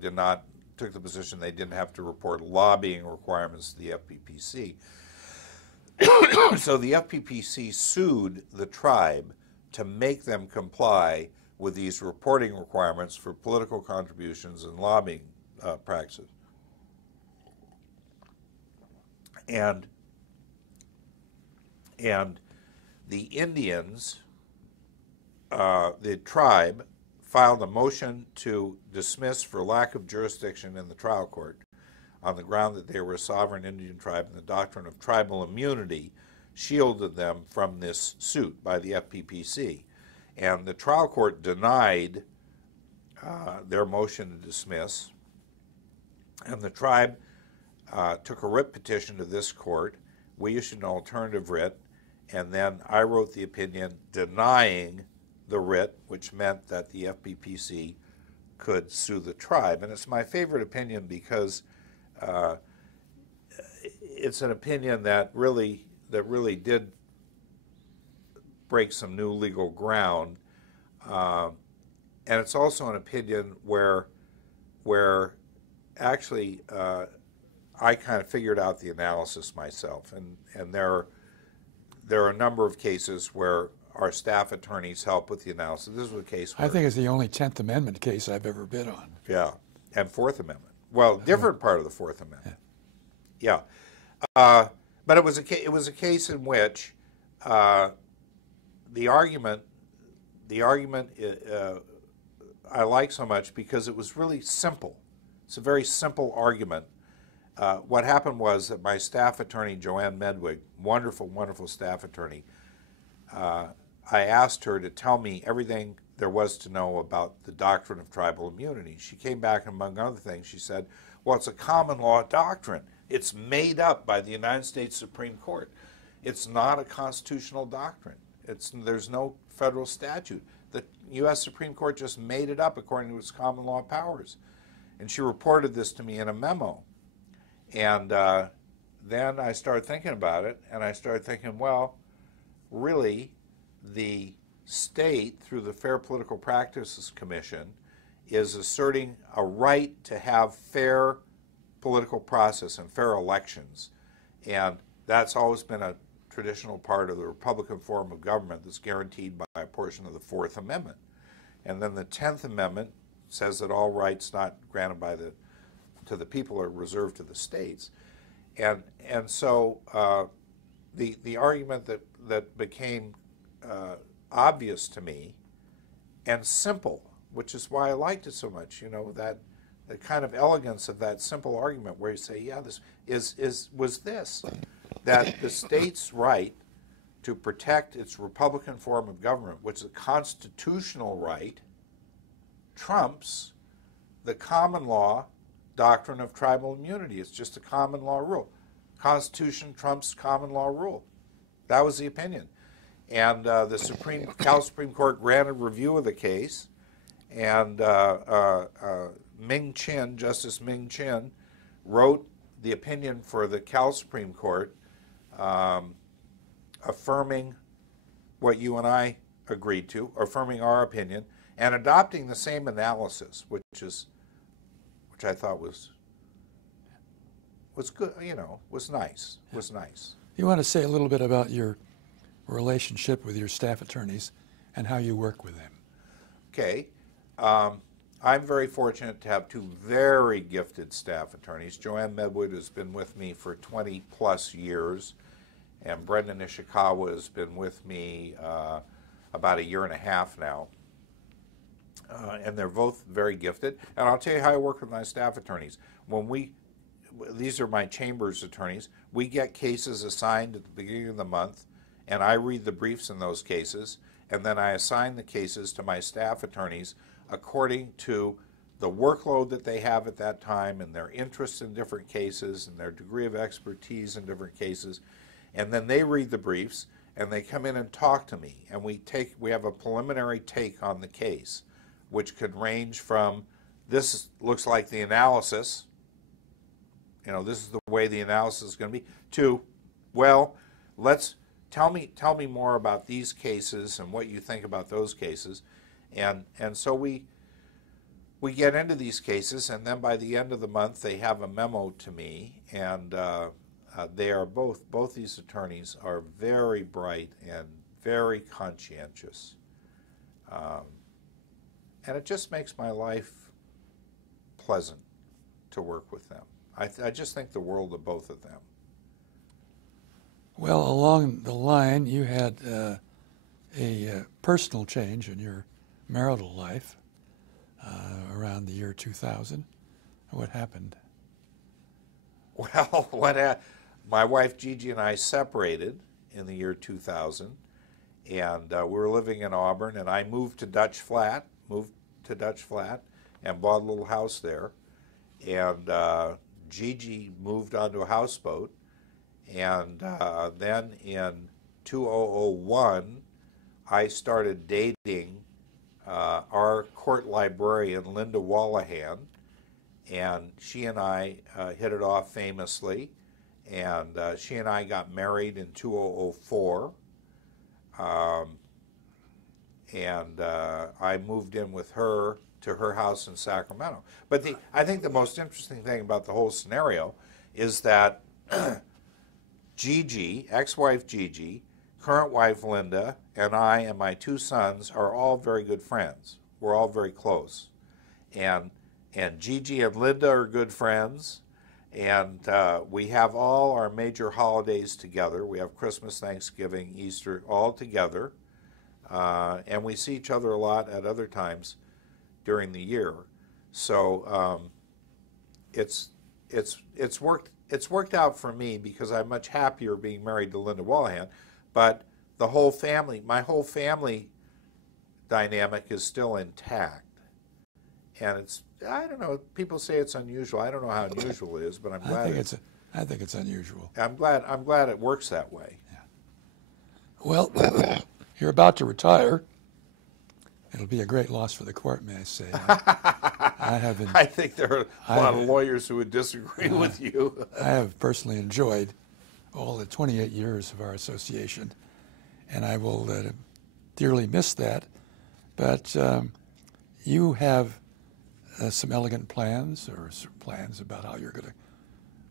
took the position they didn't have to report lobbying requirements to the FPPC. So the FPPC sued the tribe to make them comply with these reporting requirements for political contributions and lobbying practices. And the Indians, the tribe, filed a motion to dismiss for lack of jurisdiction in the trial court on the ground that they were a sovereign Indian tribe, and the doctrine of tribal immunity shielded them from this suit by the FPPC. And the trial court denied their motion to dismiss, and the tribe took a writ petition to this court. We issued an alternative writ, and then I wrote the opinion denying the writ, which meant that the FPPC could sue the tribe. And it's my favorite opinion because it's an opinion that really did break some new legal ground, and it's also an opinion where actually I kind of figured out the analysis myself, and there are a number of cases where our staff attorneys help with the analysis. This was a case where, I think it's the only 10th Amendment case I've ever been on. Yeah, and 4th Amendment. Well, different part of the 4th Amendment. Yeah, but it was a case in which the argument I like so much because it was really simple. It's a very simple argument. What happened was that my staff attorney, Joanne Medwig, wonderful, wonderful staff attorney, I asked her to tell me everything there was to know about the doctrine of tribal immunity. She came back, among other things, she said, well, it's a common law doctrine. It's made up by the United States Supreme Court. It's not a constitutional doctrine. There's no federal statute. The U.S. Supreme Court just made it up according to its common law powers. And she reported this to me in a memo. And then I started thinking about it, and I started thinking, well, really, the state, through the Fair Political Practices Commission, is asserting a right to have fair political process and fair elections. And that's always been a traditional part of the Republican form of government that's guaranteed by a portion of the 4th Amendment. And then the 10th Amendment says that all rights not granted to the people are reserved to the states. And so the argument that became obvious to me and simple, which is why I liked it so much, that the kind of elegance of that simple argument where you say, yeah, this was that the state's right to protect its Republican form of government, which is a constitutional right, trumps the common law doctrine of tribal immunity. It's just a common law rule. Constitution trumps common law rule. That was the opinion. And the Cal Supreme Court granted review of the case, and Justice Ming Chin, wrote the opinion for the Cal Supreme Court, affirming what you and I agreed to, affirming our opinion, and adopting the same analysis, which I thought was good, was nice. Was nice. You want to say a little bit about your relationship with your staff attorneys and how you work with them? Okay. I'm very fortunate to have two very gifted staff attorneys. Joanne Medwood has been with me for 20 plus years, and Brendan Ishikawa has been with me about a year and a half now. And they're both very gifted. And I'll tell you how I work with my staff attorneys. These are my chambers attorneys, we get cases assigned at the beginning of the month, and I read the briefs in those cases, and then I assign the cases to my staff attorneys according to the workload that they have at that time and their interest in different cases and their degree of expertise in different cases. And then they read the briefs and they come in and talk to me, and we have a preliminary take on the case, which could range from, this looks like the analysis, this is the way the analysis is going to be, to, well, tell me more about these cases and what you think about those cases. And so we get into these cases, and then by the end of the month they have a memo to me, and they are both these attorneys are very bright and very conscientious. And it just makes my life pleasant to work with them. I just think the world of both of them. Well, along the line, you had a personal change in your marital life around the year 2000. What happened? Well, my wife Gigi and I separated in the year 2000, and we were living in Auburn, and I moved to Dutch Flat, and bought a little house there. And Gigi moved onto a houseboat, and then in 2001, I started dating our court librarian, Linda Wallahan, and she and I hit it off famously, and she and I got married in 2004, and I moved in with her to her house in Sacramento. But I think the most interesting thing about the whole scenario is that Gigi, ex-wife Gigi, current wife Linda, and I and my two sons are all very good friends. We're all very close. And Gigi and Linda are good friends, and we have all our major holidays together. We have Christmas, Thanksgiving, Easter, all together. And we see each other a lot at other times during the year. So it's worked out for me because I'm much happier being married to Linda Wallahan, but my whole family dynamic is still intact. And I don't know, people say it's unusual. I don't know how unusual it is, but I'm glad I think it's unusual. I'm glad it works that way. Yeah. Well, you're about to retire. It'll be a great loss for the court, may I say. I think there are a lot of lawyers who would disagree with you. I have personally enjoyed all the 28 years of our association, and I will dearly miss that. But you have some elegant plans, or some plans about how you're going to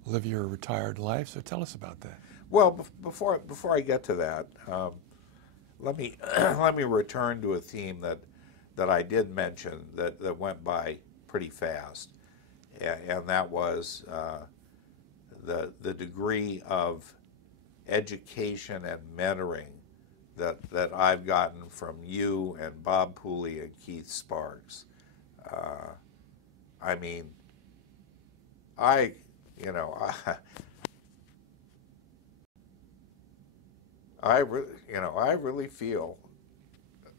live your retired life. So tell us about that. Well, before I get to that, let me return to a theme that I did mention that went by pretty fast, and that was the degree of education and mentoring that I've gotten from you and Bob Pooley and Keith Sparks. I mean, I really feel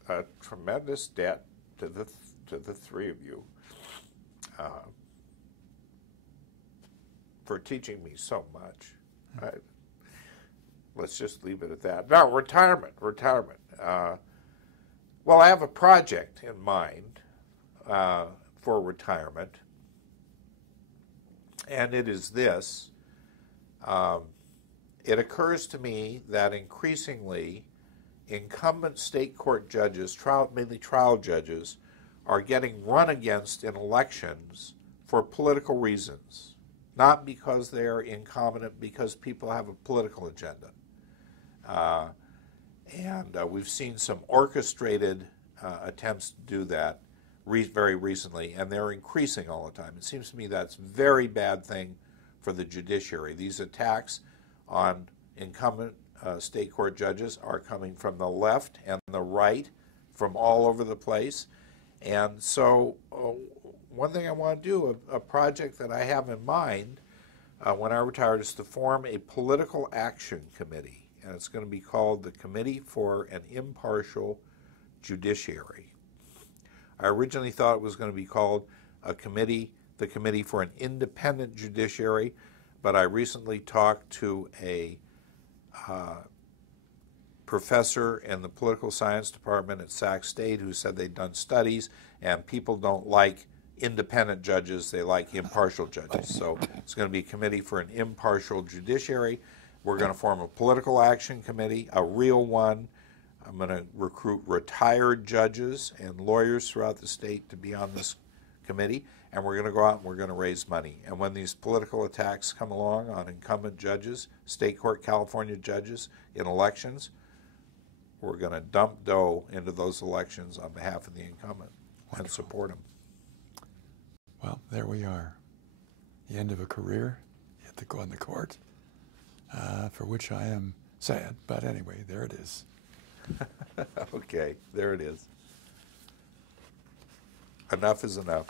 a tremendous debt to the three of you for teaching me so much. Let's just leave it at that. Now, retirement. Well, I have a project in mind for retirement, and it is this. It occurs to me that increasingly incumbent state court judges, mainly trial judges, are getting run against in elections for political reasons, not because they are incompetent, because people have a political agenda. And we've seen some orchestrated attempts to do that very recently, and they're increasing all the time. It seems to me that's a very bad thing for the judiciary. These attacks on incumbent state court judges are coming from the left and the right, from all over the place. And so one thing I want to do, a project that I have in mind when I retired, is to form a political action committee. And it's going to be called the Committee for an Impartial Judiciary. I originally thought it was going to be called the Committee for an Independent Judiciary, but I recently talked to a professor in the political science department at Sac State who said they'd done studies, and people don't like independent judges, they like impartial judges. So it's going to be a Committee for an Impartial Judiciary. We're going to form a political action committee, a real one. I'm going to recruit retired judges and lawyers throughout the state to be on this committee, and we're going to go out and we're going to raise money. And when these political attacks come along on incumbent judges, state court California judges in elections, we're going to dump dough into those elections on behalf of the incumbent and support them. Well, there we are. The end of a career. You have to go on the court, for which I am sad. But anyway, there it is. Okay, there it is. Enough is enough.